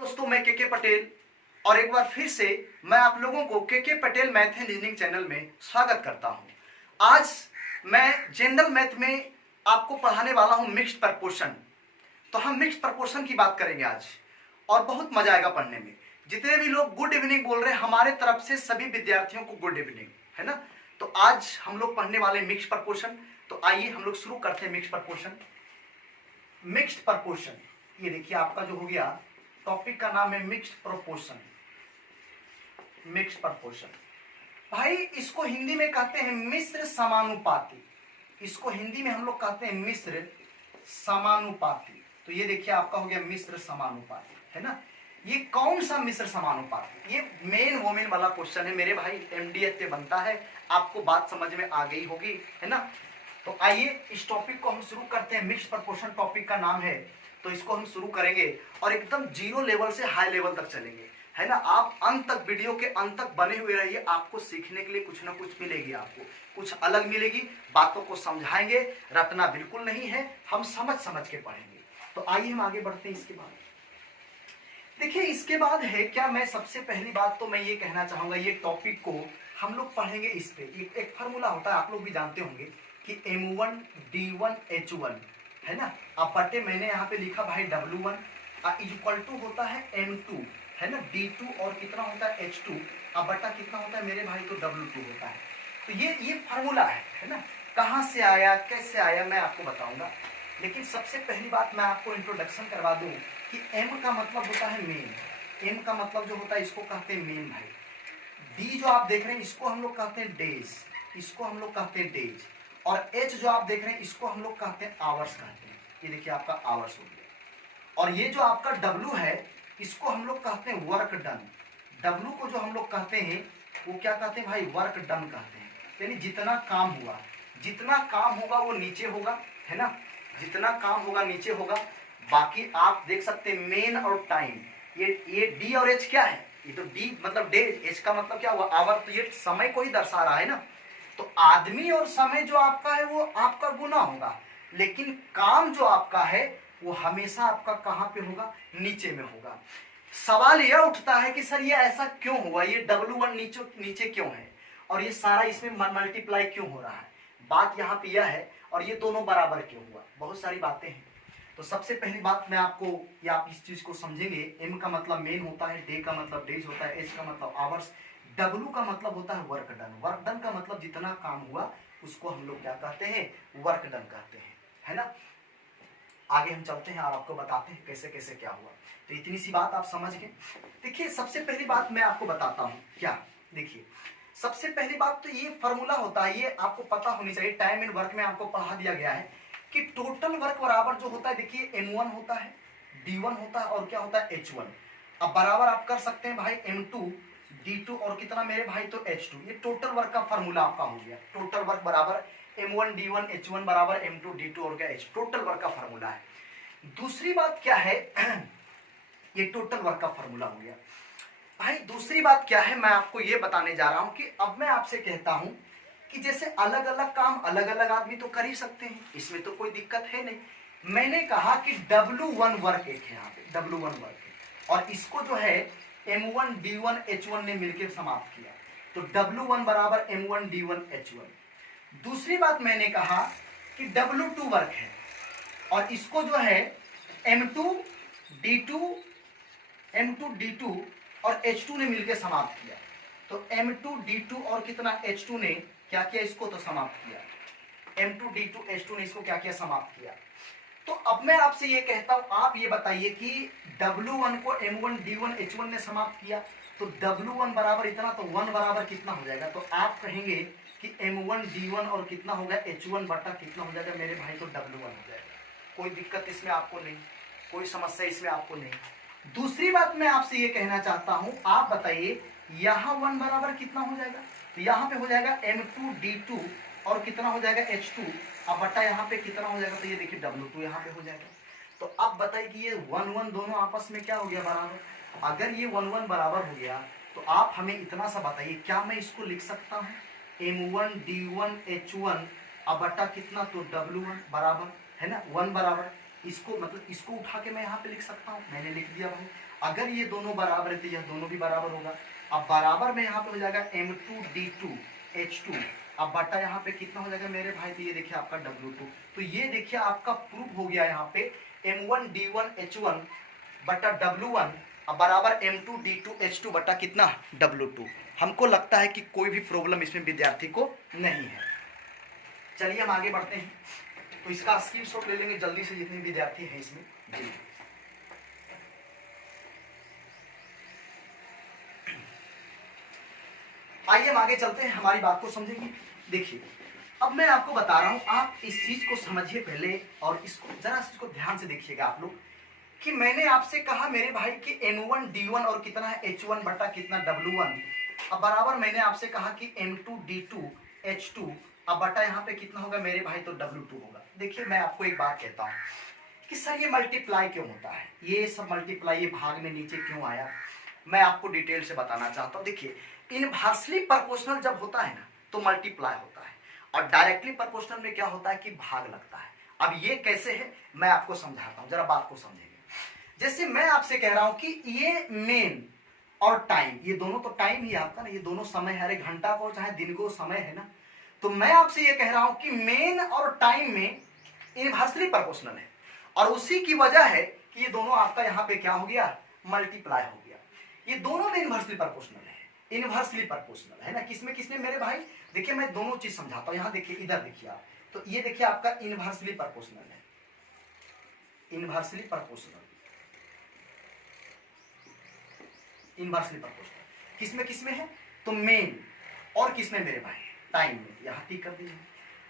दोस्तों, मैं के पटेल और एक बार फिर से मैं आप लोगों को के Patel math and reasoning channel में स्वागत करता हूं। आज मैं जनरल मैथ में आपको पढ़ाने वाला हूं मिक्स्ड प्रपोर्शन। तो हम मिक्स्ड प्रपोर्शन की बात करेंगे आज और बहुत मजा आएगा पढ़ने में। जितने भी लोग गुड इवनिंग बोल रहे हैं, हमारे तरफ से सभी विद्यार्थियों को गुड इवनिंग, है ना। तो आज हम लोग पढ़ने वाले मिक्स्ड प्रपोर्शन। तो आइए हम लोग शुरू करते हैं मिक्स्ड प्रपोर्शन। मिक्स्ड प्रपोर्शन, ये देखिए आपका जो हो गया टॉपिक का नाम है मिक्स्ड प्रपोर्शन। मिक्स्ड प्रपोर्शन भाई, इसको हिंदी में कहते हैं मिश्र समानुपाती। इसको हिंदी में हम लोग कहते हैं मिश्र समानुपाती। तो ये देखिए आपका हो गया मिश्र समानुपाती, है ना। ये कौन सा मिश्र समानुपाती? ये मेन वोमेन वाला क्वेश्चन है मेरे भाई, एमडीएस पे बनता है। आपको बात समझ में आ गई होगी, है ना। तो आइए इस टॉपिक को हम शुरू करते हैं। मिक्स्ड प्रपोर्शन टॉपिक का नाम है, तो इसको हम शुरू करेंगे और एकदम जीरो लेवल से हाई लेवल तक चलेंगे, है ना। आप अंत तक, वीडियो के अंत तक बने हुए रहिए। आपको सीखने के लिए कुछ ना कुछ मिलेगी, आपको कुछ अलग मिलेगी। बातों को समझाएंगे, रटना बिल्कुल नहीं है, हम समझ समझ के पढ़ेंगे। तो आइए हम आगे बढ़ते हैं। इसके बाद देखिए, इसके बाद है क्या, मैं सबसे पहली बात तो मैं ये कहना चाहूंगा, ये टॉपिक को हम लोग पढ़ेंगे इस पे। एक फार्मूला होता है, आप लोग भी जानते होंगे कि M1 D1 H1, है ना। अब बटे मैंने यहाँ पे लिखा भाई W1 इक्वल टू होता है M2, है ना। D2 और कितना होता है H2, अब बटा कितना होता है मेरे भाई, तो W2 होता है। तो ये फार्मूला है ना। कहाँ से आया, कैसे आया, मैं आपको बताऊंगा। लेकिन सबसे पहली बात मैं आपको इंट्रोडक्शन करवा दूं कि M का मतलब होता है मेन। M का मतलब जो होता है इसको कहते हैं मेन भाई। D जो आप देख रहे हैं इसको हम लोग कहते हैं डेज, इसको हम लोग कहते हैं डेज। और H जो आप देख रहे हैं इसको हम लोग कहते हैं आवर्स कहते हैं। ये देखिए आपका आवर्स हो गया। और ये जो आपका W है इसको हम लोग कहते हैं वर्क डन। W को जो हम लोग कहते हैं वो क्या कहते हैं भाई, वर्क डन कहते हैं। यानी जितना काम हुआ, जितना काम होगा वो नीचे होगा, है ना। जितना काम होगा नीचे होगा। बाकी आप देख सकते हैं मेन और टाइम, ये D और H क्या है, ये तो D मतलब डेज, H का मतलब क्या हुआ, आवर। तो ये समय को ही दर्शा रहा है ना। तो आदमी और समय जो आपका है वो आपका गुना होगा, लेकिन काम जो आपका है वो हमेशा आपका कहां पे होगा, नीचे में होगा। सवाल यह उठता है कि सर ये ऐसा क्यों हुआ, ये W1 नीचे क्यों है और ये सारा इसमें मल्टीप्लाई क्यों हो रहा है। बात यहाँ पे यह है, और ये दोनों बराबर क्यों हुआ, बहुत सारी बातें हैं। तो सबसे पहली बात मैं आपको, या आप इस चीज को समझेंगे, M का मतलब मेन होता है, D का मतलब डेज होता है, H का मतलब आवर्स, W का मतलब होता है वर्क डन। वर्क डन का मतलब जितना काम हुआ उसको हम लोग क्या कहते हैं, वर्क डन कहते हैं, है ना। आगे हम चलते हैं और आपको बताते हैं कैसे कैसे क्या हुआ। तो इतनी सी बात आप समझ गए। देखिए सबसे पहली बात मैं आपको बताता हूं क्या। देखिए सबसे पहली बात तो ये फॉर्मूला होता है, ये आपको पता होनी चाहिए। टाइम एंड वर्क में आपको पढ़ा दिया गया है कि टोटल वर्क बराबर जो होता है, देखिए M1 होता है, D1 होता है और क्या होता है H1। अब बराबर आप कर सकते हैं भाई M2 D2 और कितना मेरे भाई, तो H2। ये टोटल वर्क का फॉर्मूला आपका हो गया। टोटल वर्क बराबर M1 D1 H1 बराबर M2 D2 और क्या H, टोटल वर्क का फॉर्मूला है। दूसरी बात क्या है ये टोटल वर्क का फॉर्मूला हो गया भाई। दूसरी बात क्या है, मैं आपको ये बताने जा रहा हूं कि अब मैं आपसे कहता हूं कि जैसे अलग अलग काम अलग अलग आदमी तो कर ही सकते हैं, इसमें तो कोई दिक्कत है नहीं। मैंने कहा कि W1 वर्क एक है, यहाँ पे W1 वर्क है और इसको जो है M1 D1 H1 ने मिलकर समाप्त किया। तो W1 बराबर M1 D1 H1। दूसरी बात मैंने कहा कि W2 वर्क है और इसको जो है M2 D2 और H2 ने मिलकर समाप्त किया। तो M2 D2 और कितना H2 ने क्या किया, इसको तो समाप्त किया। M2 D2 H2 ने इसको क्या किया, समाप्त किया। तो अब मैं आपसे ये कहता हूं, आप ये बताइए कि W1 को M1 D1 H1 ने समाप्त किया, तो W1 बराबर इतना, तो 1 बराबर कितना हो जाएगा, तो आप कहेंगे कि M1 D1 और कितना हो गया H1 बटा कितना हो जाएगा मेरे भाई, तो W1 हो जाएगा। कोई दिक्कत इसमें आपको नहीं, कोई समस्या इसमें आपको नहीं। दूसरी बात मैं आपसे ये कहना चाहता हूं, आप बताइए यहां 1 बराबर कितना हो जाएगा, तो यहां पे हो जाएगा M2 D2 और कितना हो जाएगा H2, अब बटा यहाँ पे कितना हो जाएगा, तो ये देखिए W2 यहाँ पे हो जाएगा। तो अब बताइए कि ये 1 1 दोनों आपस में क्या हो गया, बराबर। अगर ये 1 1 बराबर हो गया तो आप हमें इतना सा बताइए, क्या मैं इसको लिख सकता हूँ M1 D1 H1 अब बटा कितना, तो W1 बराबर, है ना, 1 बराबर। इसको मतलब इसको उठा के मैं यहाँ पे लिख सकता हूँ, मैंने लिख दिया भाई। अगर ये दोनों बराबर है तो यह दोनों भी बराबर होगा। अब बराबर में यहाँ पे हो जाएगा M2D2H2, अब बटा यहाँ पे कितना हो जाएगा मेरे भाई, तो ये देखिए आपका W2। तो ये देखिए आपका प्रूफ हो गया यहाँ पे M1D1H1 बटा W1 अब बराबर M2D2H2 बटा कितना W2। हमको लगता है कि कोई भी प्रॉब्लम इसमें विद्यार्थी को नहीं है। चलिए हम आगे बढ़ते हैं, तो इसका स्क्रीनशॉट ले लेंगे जल्दी से जितने विद्यार्थी हैं इसमें। जी आइए हम आगे चलते हैं, हमारी बात को समझेंगे। देखिए अब मैं आपको बता रहा हूं, आप इस चीज को समझिए पहले और इसको जरा इसको ध्यान से देखिएगा आप लोग, कि मैंने आपसे कहा मेरे भाई कि M1D1 और कितना है H1 बटा कितना W1, अब बराबर मैंने आपसे कहा कि M2D2H2 अब बटा यहाँ पे कितना होगा मेरे भाई, तो W2 होगा। देखिए मैं आपको एक बात कहता हूँ कि सर ये मल्टीप्लाई क्यों होता है, ये सब मल्टीप्लाई ये भाग में नीचे क्यों आया, मैं आपको डिटेल से बताना चाहता हूँ। देखिए इनवर्सली प्रोपोर्शनल जब होता है ना तो मल्टीप्लाई होता है, और डायरेक्टली प्रोपोर्शनल में क्या होता है कि भाग लगता है। अब ये कैसे है मैं आपको समझाता हूँ, जरा बात को समझेंगे। जैसे मैं आपसे कह रहा हूं कि ये मेन और टाइम, ये दोनों तो टाइम ही आपका ना, ये दोनों समय है, अरे घंटा को चाहे दिन को समय है ना, तो मैं आपसे ये कह रहा हूं कि मेन और टाइम में इनवर्सली प्रोपोर्शनल है, और उसी की वजह है कि ये दोनों आपका यहाँ पे क्या हो गया, मल्टीप्लाई हो गया। ये दोनों में इनवर्सली प्रोपोर्शनल है, इनवर्सली प्रोपोर्शनल है ना। किसमें किसमें मेरे भाई, देखिए मैं दोनों चीज समझाता हूं। यहाँ देखिए, इधर देखिए आप, तो ये देखिए आपका इनवर्सली प्रोपोर्शनल है, इनवर्सली प्रोपोर्शनल, इनवर्सली प्रोपोर्शनल किसमें किसमें है, तो मेन और किसमें मेरे भाई, टाइम में। यहाँ टिक कर दीजिए।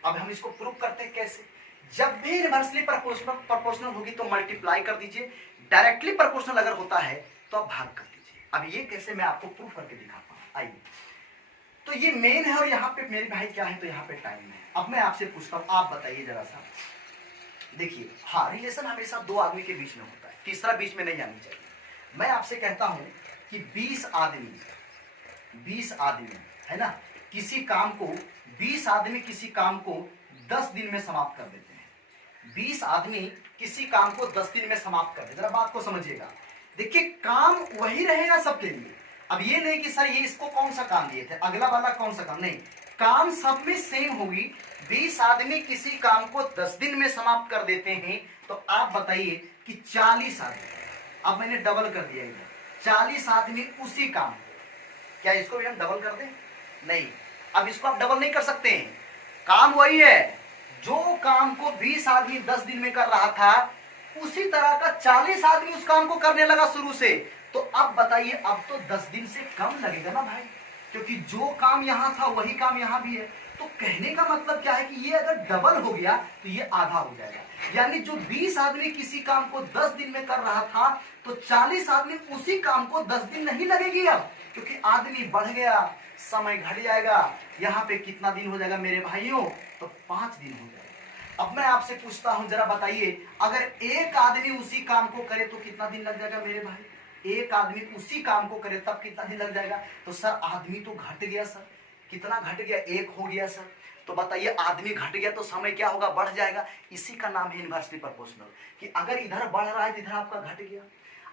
अब हम इसको प्रूव करते हैं कैसे, जब भी इनवर्सली प्रोपोर्शनल होगी तो मल्टीप्लाई कर दीजिए, डायरेक्टली प्रोपोर्शनल अगर होता है तो आप भाग कर दीजिए। अब ये कैसे मैं आपको प्रूव करके दिखाता हूँ, आइए। तो ये मेन है और यहाँ पे मेरे भाई क्या है, तो यहाँ पे टाइम है। अब मैं आपसे पूछता हूँ, आप बताइए जरा सा, देखिए हाँ रिलेशन हमेशा दो आदमी के बीच में होता है, तीसरा बीच में नहीं आनी चाहिए। मैं आपसे कहता हूं कि 20 आदमी है ना, किसी काम को 20 आदमी किसी काम को 10 दिन में समाप्त कर देते हैं। 20 आदमी किसी काम को 10 दिन में समाप्त कर देते, जरा बात को समझिएगा। देखिए काम वही रहेगा सबके लिए। अब ये नहीं कि सर ये इसको कौन सा काम दिए थे, अगला वाला कौन सा काम, नहीं, काम सब में सेम होगी। 20 आदमी किसी काम को 10 दिन में समाप्त कर देते हैं, तो आप बताइए कि 40 आदमी, अब मैंने डबल कर दिया इधर, 40 आदमी उसी काम को, क्या इसको भी हम डबल कर दें, नहीं, अब इसको आप डबल नहीं कर सकते हैं, काम वही है। जो काम को 20 आदमी 10 दिन में कर रहा था, उसी तरह का 40 आदमी उस काम को करने लगा शुरू से। तो अब बताइए, अब तो 10 दिन से कम लगेगा ना भाई, क्योंकि जो काम यहां था वही काम यहां भी है। तो कहने का मतलब क्या है कि ये अगर डबल हो गया तो ये आधा हो जाएगा, यानी जो 20 आदमी किसी काम को 10 दिन में कर रहा था, तो 40 आदमी उसी काम को 10 दिन नहीं लगेगी अब, क्योंकि आदमी बढ़ गया, समय घट जाएगा। यहाँ पे कितना दिन हो जाएगा मेरे भाइयों, तो 5 दिन हो जाएगा। अब मैं आपसे पूछता हूं, जरा बताइए, अगर एक आदमी उसी काम को करे तो कितना दिन लग जाएगा मेरे भाई, एक आदमी उसी काम को करे तब कितना दिन लग जाएगा। तो सर आदमी तो घट गया, सर कितना घट गया, एक हो गया सर। तो बताइए आदमी घट गया तो समय क्या होगा, बढ़ जाएगा। इसी का नाम है इनवर्सली प्रोपोर्शनल, कि अगर इधर बढ़ रहा है तो इधर आपका घट गया,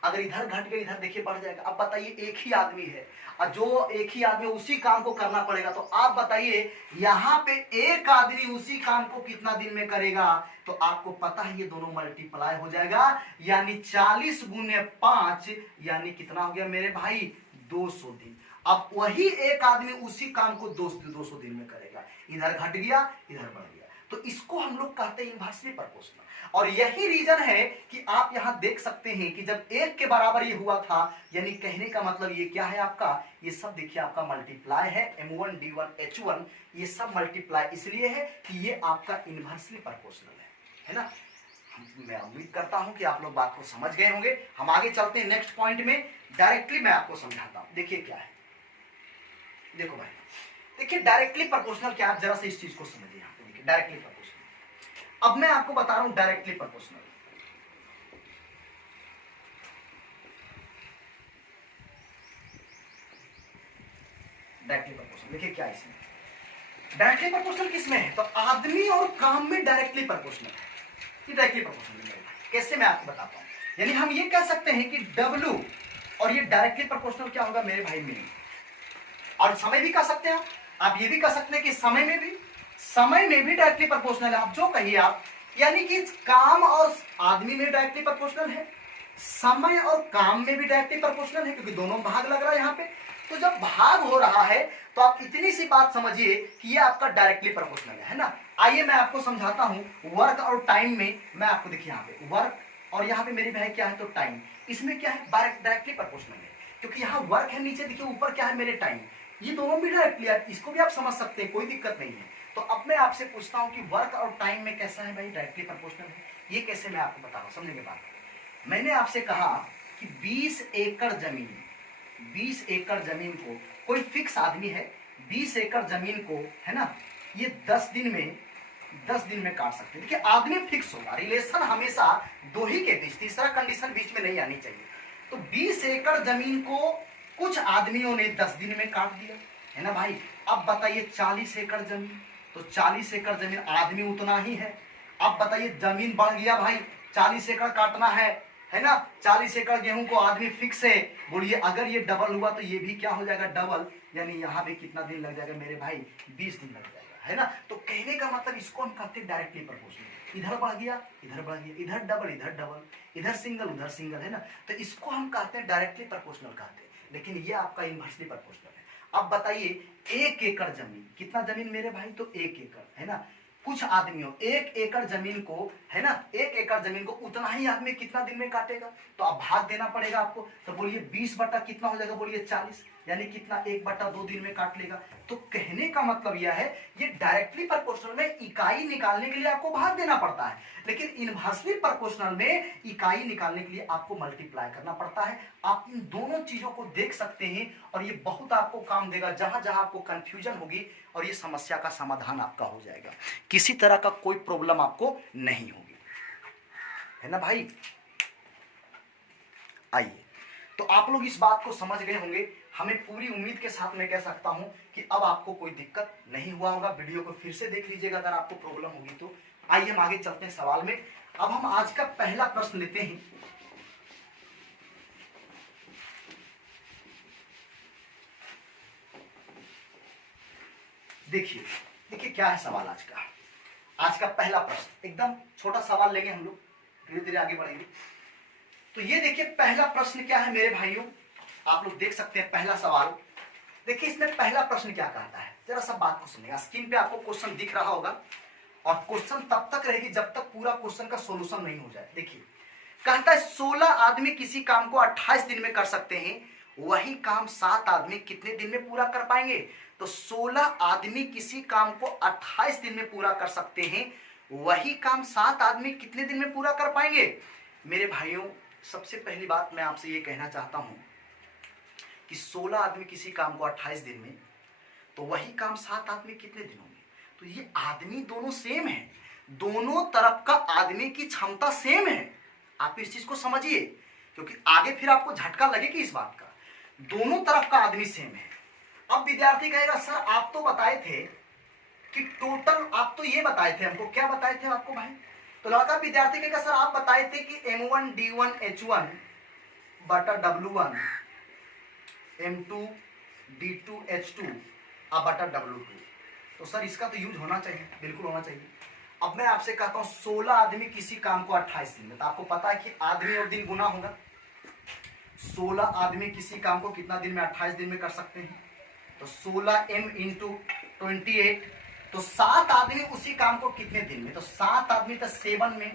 अगर इधर घट गया इधर देखिए बढ़ जाएगा। अब बताइए एक ही आदमी है और जो एक ही आदमी उसी काम को करना पड़ेगा, तो आप बताइए यहाँ पे एक आदमी उसी काम को कितना दिन में करेगा, तो आपको पता है ये दोनों मल्टीप्लाई हो जाएगा, यानी 40 गुने 5 यानी कितना हो गया मेरे भाई, 200 दिन। अब वही एक आदमी उसी काम को 200 दिन में करेगा, इधर घट गया इधर बढ़ गया। तो इसको हम लोग कहते हैं इनवर्सली प्रोपोर्शनल। और यही रीजन है कि आप यहां देख सकते हैं कि जब 1 के बराबर ये हुआ था, यानी कहने का मतलब ये क्या है आपका, ये सब देखिए आपका मल्टीप्लाई है, M1D1H1 ये सब मल्टीप्लाई इसलिए है कि ये आपका इनवर्सली प्रोपोर्शनल है ना। मैं उम्मीद करता हूं कि आप लोग बात को समझ गए होंगे। हम आगे चलते हैं नेक्स्ट पॉइंट में, डायरेक्टली मैं आपको समझाता हूं। देखिए क्या है, देखो भाई, देखिए डायरेक्टली प्रोपोर्शनल क्या, आप जरा से इस चीज को समझिए। यहाँ पे देखिए डायरेक्टली प्रोपोर्शनल, अब मैं आपको बता रहा हूं डायरेक्टली प्रोपोर्शनल। डायरेक्टली प्रोपोर्शनल देखिए क्या इसमें, डायरेक्टली प्रोपोर्शनल किसमें है, तो आदमी और काम में डायरेक्टली प्रोपोर्शनल है, ये डायरेक्टली प्रोपोर्शनल है। कैसे मैं आपको बताता हूं। यानी हम ये कह सकते हैं कि W और ये डायरेक्टली प्रोपोर्शनल क्या होगा मेरे भाई में, और समय भी कह सकते हैं आप ये भी कह सकते हैं कि समय में भी डायरेक्टली प्रोपोर्शनल है। आप जो कहिए आप, यानी कि काम और आदमी में डायरेक्टली प्रोपोर्शनल है, समय और काम में भी डायरेक्टली प्रोपोर्शनल है, क्योंकि दोनों भाग लग रहा है यहाँ पे। तो जब भाग हो रहा है तो आप इतनी सी बात समझिए कि ये आपका डायरेक्टली प्रोपोर्शनल है ना। आइए मैं आपको समझाता हूं। वर्क और टाइम में मैं आपको देखिए यहाँ पे वर्क और यहाँ पे मेरी भाई क्या है तो टाइम, इसमें क्या है डायरेक्टली प्रोपोर्शनल है, क्योंकि यहाँ वर्क है नीचे देखिए, ऊपर क्या है मेरे टाइम, ये दोनों भी डायरेक्टली है, इसको भी आप समझ सकते हैं, कोई दिक्कत नहीं है। तो अब मैं आपसे पूछता हूं कि वर्क और टाइम में कैसा है भाई डायरेक्टली प्रोपोर्शनल है। ये कैसे मैं आपको बता रहा हूं, समझेंगे बात। मैंने आपसे कहा कि 20 एकड़ जमीन को कोई फिक्स आदमी है, 20 एकड़ जमीन को है ना, ये 10 दिन में काट सकते हैं। देखिए आदमी फिक्स होगा, रिलेशन हमेशा दो ही के बीच, तीसरा कंडीशन बीच में नहीं आनी चाहिए। तो 20 एकड़ जमीन को कुछ आदमियों ने 10 दिन में काट दिया है ना भाई। अब बताइए 40 एकड़ जमीन, तो 40 एकड़ जमीन आदमी उतना ही है। अब बताइए जमीन बढ़ गया भाई, 40 एकड़ काटना है ना, 40 एकड़ गेहूं को आदमी फिक्स है। बोलिए अगर ये डबल हुआ तो ये भी क्या हो जाएगा डबल, यानी यहां भी कितना दिन लग जाएगा मेरे भाई 20 दिन लग जाएगा है ना। तो कहने का मतलब इसको हम कहते हैं डायरेक्टली प्रोपोर्शनल। इधर बढ़ गया, इधर डबल, इधर सिंगल, उधर सिंगल है ना। तो इसको हम कहते हैं डायरेक्टली प्रोपोर्शनल कहते हैं, लेकिन ये आपका इनवर्सली प्रोपोर्शनल है। अब बताइए 1 एकड़ जमीन, कितना जमीन मेरे भाई तो 1 एकड़ है ना। कुछ आदमियों 1 एकड़ जमीन को है ना, 1 एकड़ जमीन को उतना ही आदमी कितना दिन में काटेगा, तो अब भाग देना पड़ेगा आपको। तो बोलिए 20 बटा कितना हो जाएगा, बोलिए 40, यानी कितना 1/2 दिन में काट लेगा। तो कहने का मतलब यह है ये डायरेक्टली प्रोपोर्शनल में इकाई निकालने के लिए आपको भाग देना पड़ता है, लेकिन इनवर्सली प्रोपोर्शनल में इकाई निकालने के लिए आपको मल्टीप्लाई करना पड़ता है। आप इन दोनों चीजों को देख सकते हैं और ये बहुत आपको काम देगा। जहां जहां आपको कंफ्यूजन होगी और ये समस्या का समाधान आपका हो जाएगा, किसी तरह का कोई प्रॉब्लम आपको नहीं होगी, है ना भाई। आइए, तो आप लोग इस बात को समझ गए होंगे। हमें पूरी उम्मीद के साथ मैं कह सकता हूं कि अब आपको कोई दिक्कत नहीं हुआ होगा। वीडियो को फिर से देख लीजिएगा अगर आपको प्रॉब्लम होगी तो। आइए हम आगे चलते हैं सवाल में। अब हम आज का पहला प्रश्न लेते हैं। देखिए क्या है सवाल आज का पहला प्रश्न। एकदम छोटा सवाल लेंगे हम लोग, धीरे धीरे आगे बढ़ेंगे। तो ये देखिए पहला प्रश्न क्या है मेरे भाइयों, आप लोग देख सकते हैं पहला सवाल। देखिए इसमें पहला प्रश्न क्या कहता है, जरा सा बात को सुनिएगा। स्क्रीन पे आपको क्वेश्चन दिख रहा होगा और क्वेश्चन तब तक रहेगी जब तक पूरा क्वेश्चन का सॉल्यूशन नहीं हो जाए। देखिए कहता है 16 आदमी किसी काम को 28 दिन में कर सकते हैं, वही काम 7 आदमी कितने दिन में पूरा कर पाएंगे। तो 16 आदमी किसी काम को 28 दिन में पूरा कर सकते हैं, वही काम 7 आदमी कितने दिन में पूरा कर पाएंगे। मेरे भाइयों सबसे पहली बात मैं आपसे ये कहना चाहता हूं कि 16 आदमी किसी काम को 28 दिन में, तो वही काम 7 आदमी कितने दिन होंगे। तो ये आदमी दोनों सेम है, दोनों तरफ का आदमी की क्षमता सेम है। आप इस चीज को समझिए, क्योंकि आगे फिर आपको झटका लगेगी इस बात का। दोनों तरफ का आदमी सेम है। अब विद्यार्थी कहेगा सर आप तो बताए थे कि टोटल, आप तो ये बताए थे हमको, क्या बताए थे आपको भाई। तो लड़का विद्यार्थी कहेगा सर आप बताए थे कि M1 D1 H1 बटा W1 M2 D2 H2 बटा W2। तो सर इसका तो यूज होना चाहिए, बिल्कुल होना चाहिए। अब मैं आपसे कहता हूं 16 आदमी किसी काम को 28 दिन में, तो आपको पता है कि आदमी और दिन गुना होगा। 16 आदमी किसी काम को कितना दिन में 28 दिन में कर सकते हैं, तो 16m × 28, तो 7 आदमी उसी काम को कितने दिन में, तो 7 आदमी तो 7 में,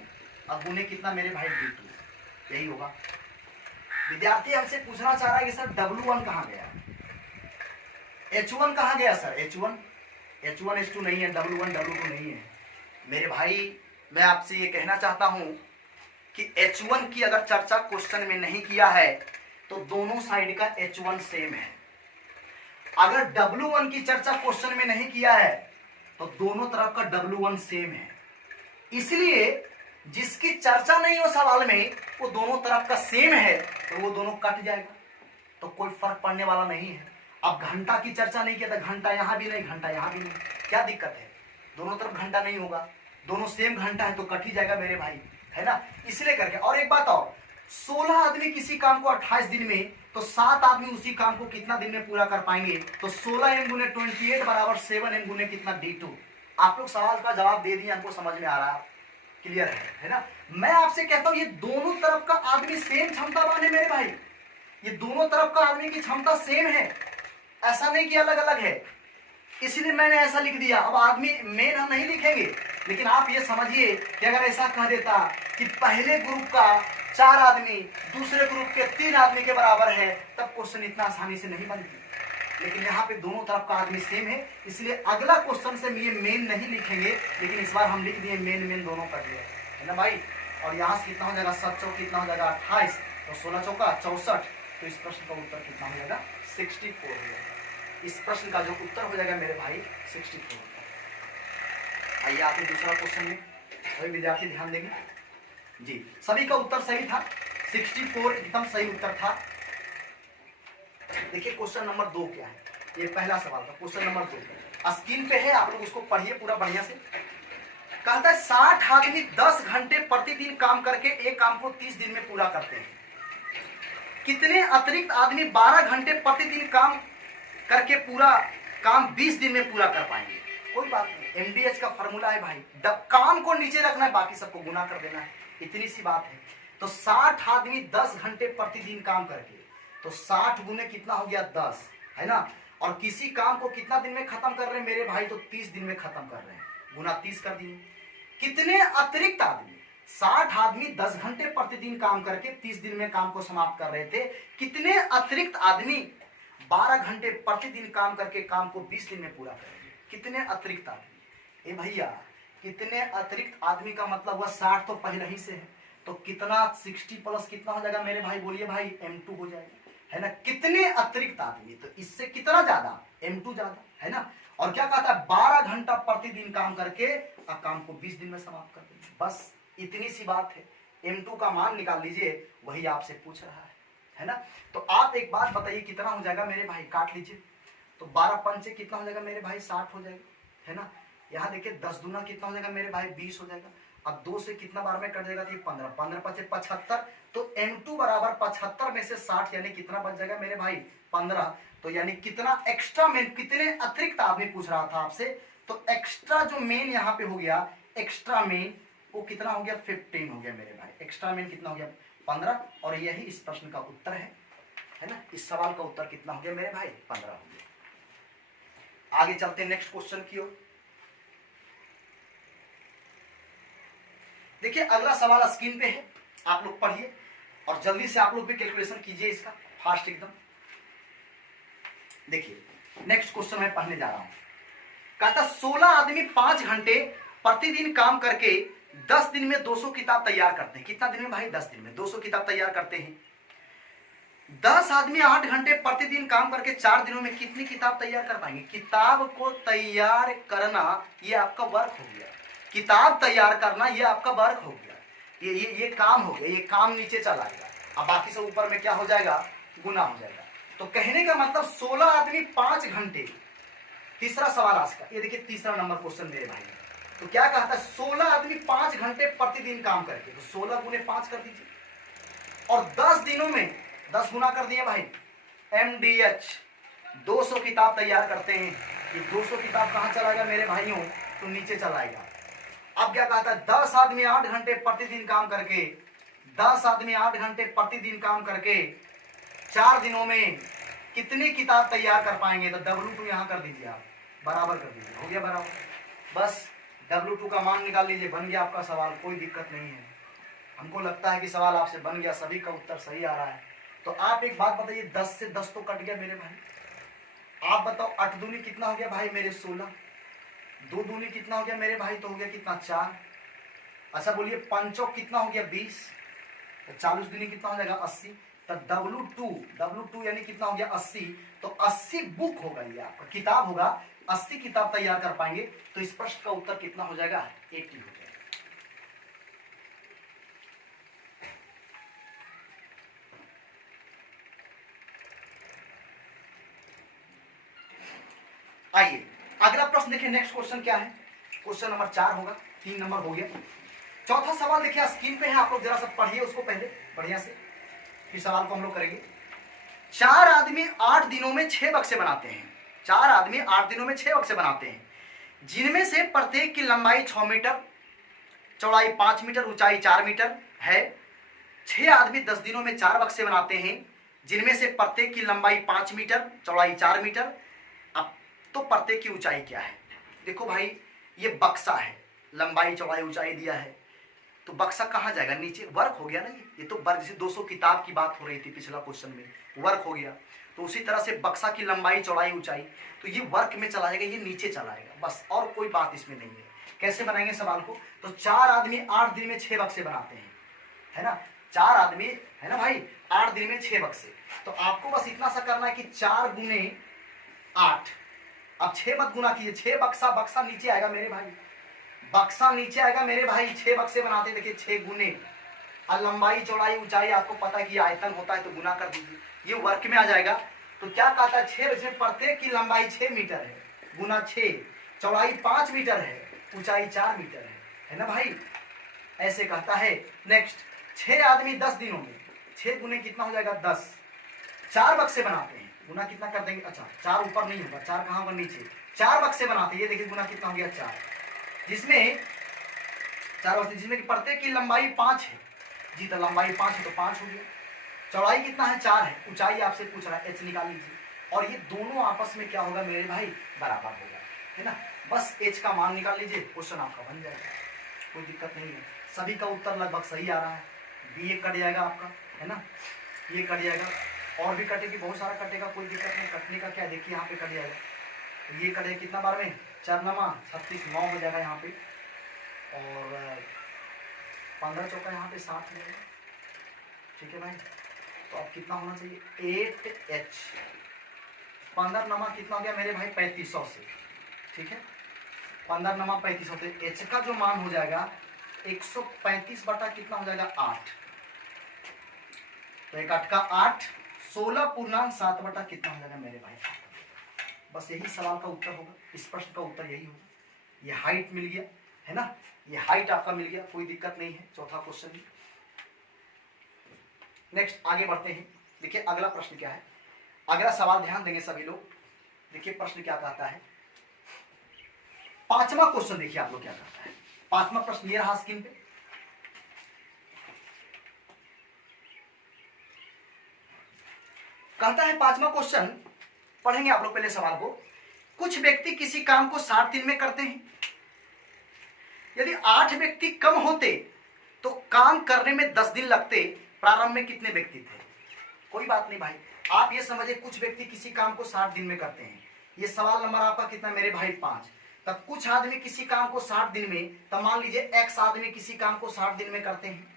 अब गुने कितना मेरे भाई D2, यही होगा। विद्यार्थी हमसे पूछना चाह रहा है कि सर W1 कहां गया, H1 कहां गया सर, H1 H2 नहीं है, W1 W2 नहीं है। मेरे भाई मैं आपसे ये कहना चाहता हूं कि H1 की अगर चर्चा क्वेश्चन में नहीं किया है तो दोनों साइड का H1 सेम है। अगर W1 की चर्चा क्वेश्चन में नहीं किया है तो दोनों तरफ का W1 सेम है। इसलिए जिसकी चर्चा नहीं हो सवाल में वो दोनों तरफ का सेम है, तो वो दोनों कट जाएगा, तो कोई फर्क पड़ने वाला नहीं है। अब घंटा की चर्चा नहीं किया था, घंटा यहां भी नहीं, घंटा यहां भी नहीं, क्या दिक्कत है। दोनों तरफ घंटा नहीं होगा, दोनों सेम घंटा है तो कट ही जाएगा मेरे भाई। है ना, इसलिए करके। और एक बात और, 16 आदमी किसी काम को 28 दिन में, तो 7 आदमी उसी काम को कितना दिन में पूरा कर पाएंगे? तो 16 m गुने 28 बराबर 7 m गुने कितना D2। आप लोग सवाल का जवाब दे दिए, हमको समझ में आ रहा है, क्लियर है ना। मैं आपसे कहता हूं ये दोनों तरफ का आदमी सेम क्षमतावान है मेरे भाई, ये दोनों तरफ का आदमी की क्षमता सेम है, ऐसा नहीं कि अलग अलग है, इसलिए मैंने ऐसा लिख दिया। अब आदमी मेन हम नहीं लिखेंगे, लेकिन आप ये समझिए कि अगर ऐसा कह देता कि पहले ग्रुप का 4 आदमी दूसरे ग्रुप के 3 आदमी के बराबर है, तब क्वेश्चन इतना आसानी से नहीं बनती। लेकिन यहाँ पे दोनों तरफ का आदमी सेम है, इसलिए अगला क्वेश्चन से ये मेन नहीं लिखेंगे, लेकिन इस बार हम लिख दिए मेन मेन दोनों कर दिए, है ना भाई। और यहाँ से कितना हो जाएगा? 7 चौक कितना हो जाएगा? 28, तो 16 चौका 64, तो इस प्रश्न का उत्तर कितना हो जाएगा? 64 हो जाएगा। इस प्रश्न का जो उत्तर हो जाएगा मेरे भाई 64। आइए आते दूसरा क्वेश्चन में, सभी विद्यार्थी ध्यान देंगे जी। सभी का उत्तर सही था, 64 एकदम सही उत्तर था। देखिए क्वेश्चन नंबर 2 क्या है, ये पहला सवाल था। क्वेश्चन नंबर 2 स्क्रीन पे है, आप लोग उसको पढ़िए पूरा बढ़िया से। कहता है 60 आदमी 10 घंटे प्रतिदिन काम करके एक काम को 30 दिन में पूरा करते हैं। कितने अतिरिक्त आदमी 12 घंटे प्रतिदिन काम करके पूरा काम 20 दिन में पूरा कर पाएंगे? कोई बात नहीं, एमडीएच का फॉर्मूला है भाई, काम को नीचे रखना है, बाकी सबको गुना कर देना है, इतनी सी बात है। तो 60 आदमी 10 घंटे प्रतिदिन काम करके, तो 60 गुने कितना हो गया? 10, है ना। और किसी काम को कितना दिन में खत्म कर रहे हैं मेरे भाई? तो 30 दिन में खत्म कर रहे हैं, गुना 30 कर दिए। कितने अतिरिक्त आदमी? 60 आदमी 10 घंटे प्रतिदिन काम करके 30 दिन में काम को समाप्त कर रहे थे। कितने अतिरिक्त आदमी 12 घंटे प्रतिदिन काम करके काम को 20 दिन में पूरा करेंगे? कितने अतिरिक्त आदमी? ए भैया, कितने अतिरिक्त आदमी का मतलब हुआ 60 तो पहले ही से है, तो कितना 60 प्लस कितना हो जाएगा मेरे भाई? बोलिए भाई, M2 हो जाएगा, है ना। कितने अतिरिक्त आदमी, तो इससे कितना ज्यादा? M2 ज्यादा, है ना। और क्या कहता है? 12 घंटा प्रतिदिन काम करके काम को 20 दिन में समाप्त कर देंगे। बस इतनी सी बात है। M2 का मान निकाल लीजिए, वही आपसे पूछ रहा है ना। तो आप एक बात बताइए, कितना हो जाएगा मेरे भाई? काट लीजिए, तो 12 पंचे कितना हो जाएगा मेरे भाई? 60 हो जाएगा, है ना। यहाँ देखिए 10 दूना कितना हो जाएगा मेरे भाई? 20 हो जाएगा। अब 2 से कितना बार में कट जाएगा? तो 15, 15 पचे 75, तो M2 बराबर 75 में से 60, यानी कितना बच जाएगा मेरे भाई? 15। तो यानी कितना एक्स्ट्रा मेन, कितने अतिरिक्त आदमी पूछ रहा था आपसे, तो एक्स्ट्रा जो मेन यहाँ पे हो गया, एक्स्ट्रा मेन वो कितना हो गया? 15 हो गया मेरे भाई। एक्स्ट्रा मेन कितना हो गया? 15। और यही इस प्रश्न का उत्तर है ना। इस सवाल का उत्तर कितना हो गया मेरे भाई? 15 हो गया। आगे चलते हैं नेक्स्ट क्वेश्चन की ओर। देखिए अगला सवाल स्क्रीन पे है, आप लोग पढ़िए और जल्दी से आप लोग भी कैलकुलेशन कीजिए इसका, फास्ट एकदम। देखिए नेक्स्ट क्वेश्चन मैं पढ़ने जा रहा हूं। कहता 16 आदमी 5 घंटे प्रतिदिन काम करके 10 दिन में 200 किताब तैयार करते हैं। कितना दिन में भाई? 10 दिन में 200 किताब तैयार करते हैं। 10 आदमी 8 घंटे प्रतिदिन काम करके 4 दिनों में कितनी किताब तैयार कर पाएंगे? किताब को तैयार करना ये आपका वर्क हो गया, किताब तैयार करना ये आपका वर्क हो गया, ये काम हो गया, ये काम नीचे चला गया। अब बाकी सब ऊपर में क्या हो जाएगा? गुना हो जाएगा। तो कहने का मतलब 16 आदमी 5 घंटे। तीसरा सवाल आज का, ये देखिए तीसरा नंबर क्वेश्चन मेरे भाई। तो क्या कहता है? 16 आदमी 5 घंटे प्रतिदिन काम करके, तो 16 गुने 5 कर दीजिए, और 10 दिनों में 10 गुना कर दिए भाई। MDH 200 किताब तैयार करते हैं। ये 200 किताब कहां चलाएगा मेरे भाइयों? तो नीचे चलाएगा। अब क्या कहता है? 10 आदमी 8 घंटे प्रतिदिन काम करके, 10 आदमी 8 घंटे प्रतिदिन काम करके 4 दिनों में कितनी किताब तैयार कर पाएंगे? तो W2 यहां कर दीजिए, आप बराबर कर दीजिए, हो गया बराबर। बस W2 का मान निकाल लीजिए, बन गया आपका सवाल, कोई दिक्कत नहीं है। हमको लगता है कि सवाल आपसे बन गया, सभी का उत्तर सही आ रहा है। तो आप एक बात बताइए, 10 से 10 तो कट गया मेरे भाई। आप बताओ 8 दूनी कितना हो गया भाई मेरे? 16। 2 दूनी कितना हो गया मेरे भाई? तो हो गया कितना? 4। अच्छा बोलिए 5 चौक कितना हो गया? 20। तो 40 दूनी कितना हो जाएगा? 80। तो W2 यानी कितना हो गया? 80। तो 80 बुक होगा, ये आपका किताब होगा, 80 किताब तैयार कर पाएंगे। तो इस प्रश्न का उत्तर कितना हो जाएगा? 80 हो जाएगा। आइए अगला प्रश्न देखिए। नेक्स्ट क्वेश्चन क्या है? क्वेश्चन नंबर 4 होगा, 3 नंबर हो गया। चौथा सवाल देखिए स्क्रीन पे है, आप लोग जरा सा पढ़िए उसको पहले बढ़िया से, फिर सवाल को हम लोग करेंगे। 4 आदमी 8 दिनों में 6 बक्से बनाते हैं। 4 आदमी 8 दिनों में 6 बक्से बनाते हैं, जिनमें से प्रत्येक की लंबाई 6 मीटर, चौड़ाई 5 मीटर, ऊंचाई 4 मीटर है। 6 आदमी 10 दिनों में 4 बक्से बनाते हैं, जिनमें से प्रत्येक की लंबाई 5 मीटर, चौड़ाई 4 मीटर। अब तो प्रत्येक की ऊंचाई क्या है? देखो भाई, ये बक्सा है, लंबाई चौड़ाई ऊंचाई दिया है, तो बक्सा कहाँ जाएगा? नीचे। वर्क हो गया ना ये तो वर्क, जैसे 200 किताब की बात हो रही थी पिछला क्वेश्चन में, वर्क हो गया। तो उसी तरह से बक्सा की लंबाई चौड़ाई ऊंचाई, तो ये वर्क में चला जाएगा, ये नीचे चला जाएगा, बस और कोई बात इसमें नहीं है। कैसे बनाएंगे सवाल को? तो 4 आदमी 8 दिन में 6 बक्से बनाते हैं, है ना। 4 आदमी, है ना भाई, 8 दिन में 6 बक्से। तो आपको बस इतना सा करना है कि 4 गुने 8, अब 6 मत गुना कीजिए, 6 बक्सा, बक्सा नीचे आएगा मेरे भाई, बक्सा नीचे आएगा मेरे भाई। 6 बक्से बनाते हैं, देखिए 6 गुने, और लंबाई चौड़ाई ऊंचाई आपको पता है कि आयतन होता है, तो गुना कर दीजिए, ये वर्क में आ जाएगा। तो क्या कहता है? 6 बच्चे प्रत्येक की लंबाई 6 मीटर है, गुना 6, चौड़ाई 5 मीटर है, ऊंचाई 4 मीटर है ना भाई, ऐसे कहता है। नेक्स्ट, 6 आदमी 10 दिनों में, 6 गुने कितना हो जाएगा? 10, 4 बक्से बनाते हैं, गुना कितना कर देंगे? अच्छा 4 ऊपर नहीं होगा, 4 कहाँ होगा? नीचे। 4 बक्से बनाते हैं, ये देखिए गुना कितना हो गया? 4, जिसमें 4 बक्से, जिसमें कि प्रत्येक की लंबाई 5 है जी, तो लंबाई 5 है तो 5 हो गया। चौड़ाई कितना है? 4 है। ऊंचाई आपसे पूछ रहा है, h निकाल लीजिए, और ये दोनों आपस में क्या होगा मेरे भाई? बराबर होगा, है ना। बस h का मान निकाल लीजिए, क्वेश्चन आपका बन जाएगा, कोई दिक्कत नहीं है। सभी का उत्तर लगभग सही आ रहा है। बी ए कट जाएगा आपका, है ना, ये कट जाएगा, और भी कटेगी, बहुत सारा कटेगा, कोई दिक्कत नहीं। कटने का क्या, देखिए यहाँ पे कट जाएगा, ये कटेगा कितना बार में? 4 नमा 36, 9 हो जाएगा यहाँ पे, और 15 चौका यहाँ पे 7 हो जाएगा, ठीक है भाई। तो अब कितना होना चाहिए? 8h, 15 नमा कितना हो गया मेरे भाई? 3500 से, ठीक है, 15 नमा 3500 से h का जो मान हो जाएगा 135 बटा कितना हो जाएगा? 8, तो 1 8 का 8, 16.7 बटा कितना हो जाएगा मेरे भाई? बस यही सवाल का उत्तर होगा, इस प्रश्न का उत्तर यही होगा। ये हाइट मिल गया, है ना, ये हाइट आपका मिल गया, कोई दिक्कत नहीं है। चौथा क्वेश्चन भी। नेक्स्ट आगे बढ़ते हैं, देखिए अगला प्रश्न क्या है, अगला सवाल ध्यान देंगे सभी लोग। देखिए प्रश्न क्या कहता है, 5वां क्वेश्चन देखिए आप लोग क्या कहता है। 5वां प्रश्न ये रहा स्क्रीन पे, कहता है 5वां क्वेश्चन, पढ़ेंगे आप लोग पहले सवाल को। कुछ व्यक्ति किसी काम को 60 दिन में करते हैं, यदि 8 व्यक्ति कम होते तो काम करने में 10 दिन लगते, प्रारंभ में कितने व्यक्ति थे? कोई बात नहीं भाई, आप ये समझे कुछ व्यक्ति किसी काम को 60 दिन में करते हैं, ये सवाल नंबर आपका कितना मेरे भाई? 5। तब कुछ आदमी किसी काम को 60 दिन में, तब मान लीजिए x आदमी किसी काम को 60 दिन में करते हैं।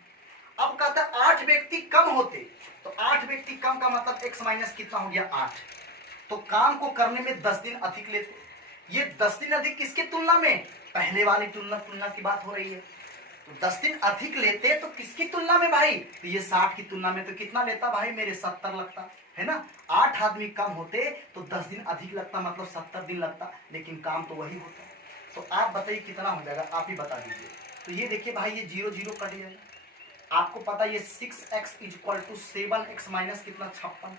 अब कहता है 8 व्यक्ति कम होते, तो 8 व्यक्ति कम का मतलब x माइनस कितना हो गया? 8, तो काम को करने में 10 दिन अधिक लेते। ये 10 दिन अधिक किसकी तुलना में? पहले वाली तुलना की बात हो रही है, तो 10 दिन अधिक लेते तो किसकी तुलना में भाई? तो ये 60 की तुलना में, तो कितना लेता भाई मेरे? 70 लगता, है ना। 8 आदमी कम होते तो 10 दिन अधिक लगता, मतलब 70 दिन लगता, लेकिन काम तो वही होता। तो आप बताइए कितना हो जाएगा, आप ही बता दीजिए। तो ये देखिए भाई, ये 0 0 कट जाएगा, आपको पता है ये 6x = 7x माइनस कितना? 56,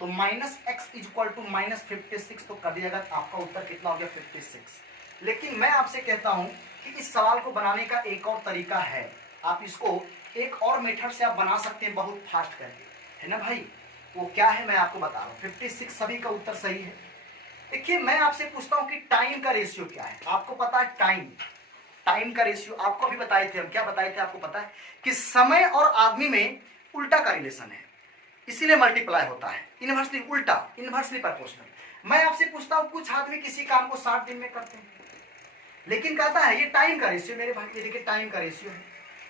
तो -x = -56, तो कर दिया जाएगा, आपका उत्तर कितना हो गया? 56। लेकिन मैं आपसे कहता हूं कि इस सवाल को बनाने का एक और तरीका है, आप इसको एक और मेथड से आप बना सकते हैं बहुत फास्ट करके, है ना भाई। वो क्या है मैं आपको बता रहा हूँ। 56 सभी का उत्तर सही है। देखिए मैं आपसे पूछता हूँ कि टाइम का रेशियो क्या है? आपको पता है टाइम का रेशियो आपको अभी बताए थे हम, क्या बताए थे आपको पता है कि समय और आदमी में उल्टा का रिलेशन है, इसीलिए मल्टीप्लाई होता है, इनवर्सली उल्टा, इनवर्सली प्रोपोर्शनल। मैं आपसे पूछता हूँ कुछ आदमी किसी काम को 60 दिन में करते हैं, लेकिन कहता है ये टाइम का रेशियो मेरे भाई, ये देखिए टाइम का रेशियो है,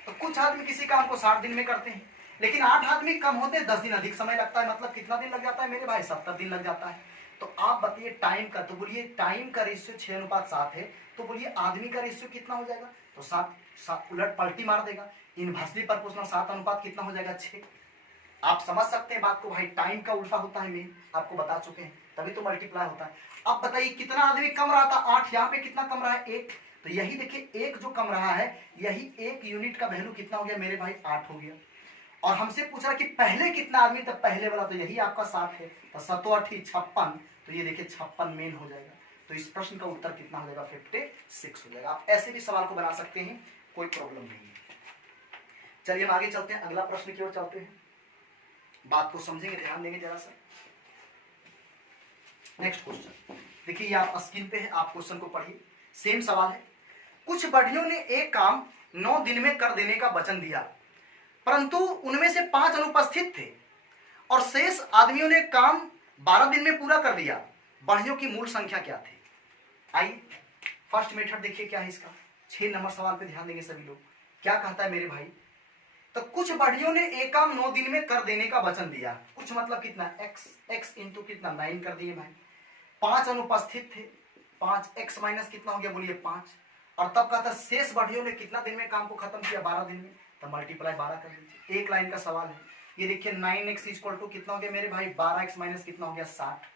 तो कुछ आदमी किसी काम को 60 दिन में करते हैं, लेकिन 8 आदमी कम होते हैं, 10 दिन अधिक समय लगता है, मतलब कितना दिन लग जाता है मेरे भाई? 70 दिन लग जाता है। तो आप बताइए टाइम का, तो बोलिए टाइम का रेशियो 6:7 है, तो बोलिए आदमी का रेशियो कितना हो जाएगा? तो 7 उलट पलटी मार देगा, इनवर्सली प्रोपोर्शनल 7 कितना हो जाएगा? 6। आप समझ सकते हैं बात को भाई, टाइम का उल्टा होता है, मेन आपको बता चुके हैं, तभी तो मल्टीप्लाई होता है। अब बताइए कितना आदमी कम रहा था? 8, यहाँ पे कितना कम रहा है? 1, तो यही देखिए एक जो कम रहा है, यही एक यूनिट का वैल्यू कितना हो गया मेरे भाई 8 हो गया। और हमसे पूछ रहा कि पहले कितना आदमी, तो पहले वाला तो यही आपका 7 है, तो 7 8 56, तो ये देखिए 56 मेन हो जाएगा। तो इस प्रश्न का उत्तर कितना हो जाएगा 56 हो जाएगा। आप ऐसे भी सवाल को बना सकते हैं, कोई प्रॉब्लम नहीं है। चलिए हम आगे चलते हैं, अगला प्रश्न की ओर चलते हैं, बात को समझेंगे, ध्यान देंगे जरा सा। नेक्स्ट क्वेश्चन देखिए, ये आप स्क्रीन पे है, आप क्वेश्चन को पढ़िए। सेम सवाल है। कुछ बढ़ियों ने एक काम 9 दिन में कर देने का वचन दिया, परंतु उनमें से 5 अनुपस्थित थे और शेष आदमियों ने काम 12 दिन में पूरा कर दिया। बढ़ियों की मूल संख्या क्या थी? आइए फर्स्ट मेथड देखिए क्या है इसका। 6 नंबर सवाल पे ध्यान देंगे सभी लोग। क्या कहता है मेरे भाई, तो कुछ बढ़ियों ने एक काम 9 दिन में कर देने का वचन दिया। कुछ मतलब कितना, x इंटू कितना 9 कर दिए भाई। 5 अनुपस्थित थे, 5x माइनस कितना हो गया बोलिए 5। और तब कहता शेष बढ़ियों ने कितना दिन में काम को खत्म किया, 12 दिन में, तो मल्टीप्लाई 12 कर लीजिए। एक लाइन का सवाल है। ये देखिए 9x इक्वल टू कितना हो गया मेरे भाई 12x माइनस कितना हो गया 60।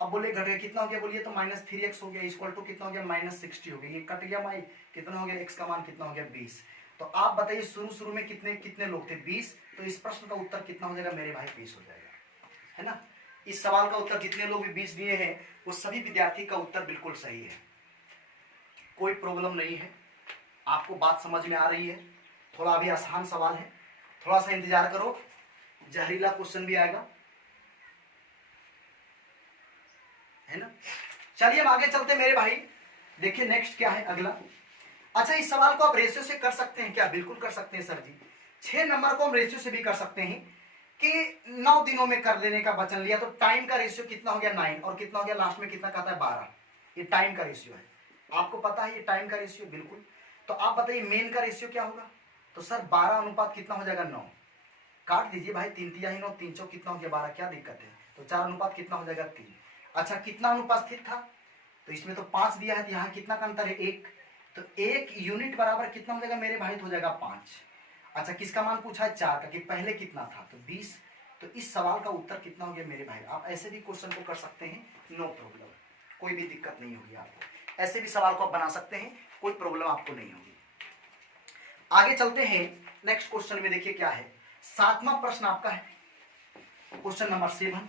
अब बोले घट गया, कितना हो गया बोलिए, तो -3x हो गया इक्वल टू कितना हो गया -60 हो गया। ये कट गया भाई, कितना हो गया x का मान कितना हो गया 20। तो आप बताइए शुरू में कितने कितने लोग थे 20, तो इस प्रश्न का उत्तर कितना हो जाएगा मेरे भाई 20 हो जाएगा, है ना। इस सवाल का उत्तर जितने लोग भी 20 दिए हैं वो सभी विद्यार्थी का उत्तर बिल्कुल सही है, कोई प्रॉब्लम नहीं है। आपको बात समझ में आ रही है। थोड़ा अभी आसान सवाल है, थोड़ा सा इंतजार करो, जहरीला क्वेश्चन भी आएगा, है ना। चलिए हम आगे चलते मेरे भाई। देखिए नेक्स्ट क्या है अगला। अच्छा, इस सवाल को आप रेशियो से कर सकते हैं क्या? बिल्कुल कर सकते हैं सर जी। 6 नंबर को हम रेशियो से भी कर सकते हैं कि 9 दिनों में कर लेने का वचन लिया, तो टाइम का रेशियो कितना हो गया 9 और कितना हो गया लास्ट में कितना कहता है 12। ये टाइम का रेशियो है, आपको पता है ये टाइम का रेशियो बिल्कुल। तो आप बताइए मेन का रेशियो क्या होगा, तो सर 12 अनुपात कितना हो जाएगा 9। काट दीजिए भाई, 3 तिया ही 9, 3 चौक कितना हो गया 12, क्या दिक्कत है। तो 4 अनुपात कितना हो जाएगा 3। अच्छा, कितना अनुपस्थित था, तो इसमें तो 5 दिया है, तो यहाँ कितना का अंतर है 1, तो 1 यूनिट बराबर कितना हो जाएगा मेरे भाई, तो हो जाएगा 5। अच्छा, किसका मान पूछा है 4 का, कि पहले कितना था, तो 20। तो इस सवाल का उत्तर कितना हो गया मेरे भाई। आप ऐसे भी क्वेश्चन को कर सकते हैं, नो प्रॉब्लम, कोई भी दिक्कत नहीं होगी आपको। ऐसे भी सवाल को आप बना सकते हैं, कोई प्रॉब्लम आपको नहीं होगी। आगे चलते हैं नेक्स्ट क्वेश्चन में। देखिए क्या है, 7वां प्रश्न आपका है, क्वेश्चन नंबर 7।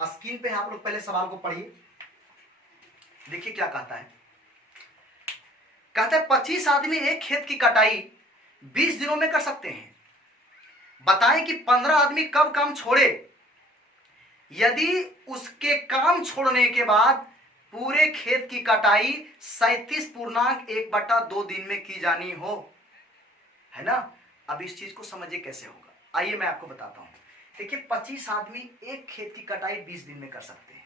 स्क्रीन पे आप लोग पहले सवाल को पढ़िए। देखिए क्या कहता है, कहता है 25 आदमी एक खेत की कटाई 20 दिनों में कर सकते हैं। बताएं कि 15 आदमी कब काम छोड़े यदि उसके काम छोड़ने के बाद पूरे खेत की कटाई 37.1/2 दिन में की जानी हो, है ना। अब इस चीज को समझिए कैसे होगा, आइए मैं आपको बताता हूं। देखिए 25 आदमी एक खेत की कटाई 20 दिन में कर सकते हैं,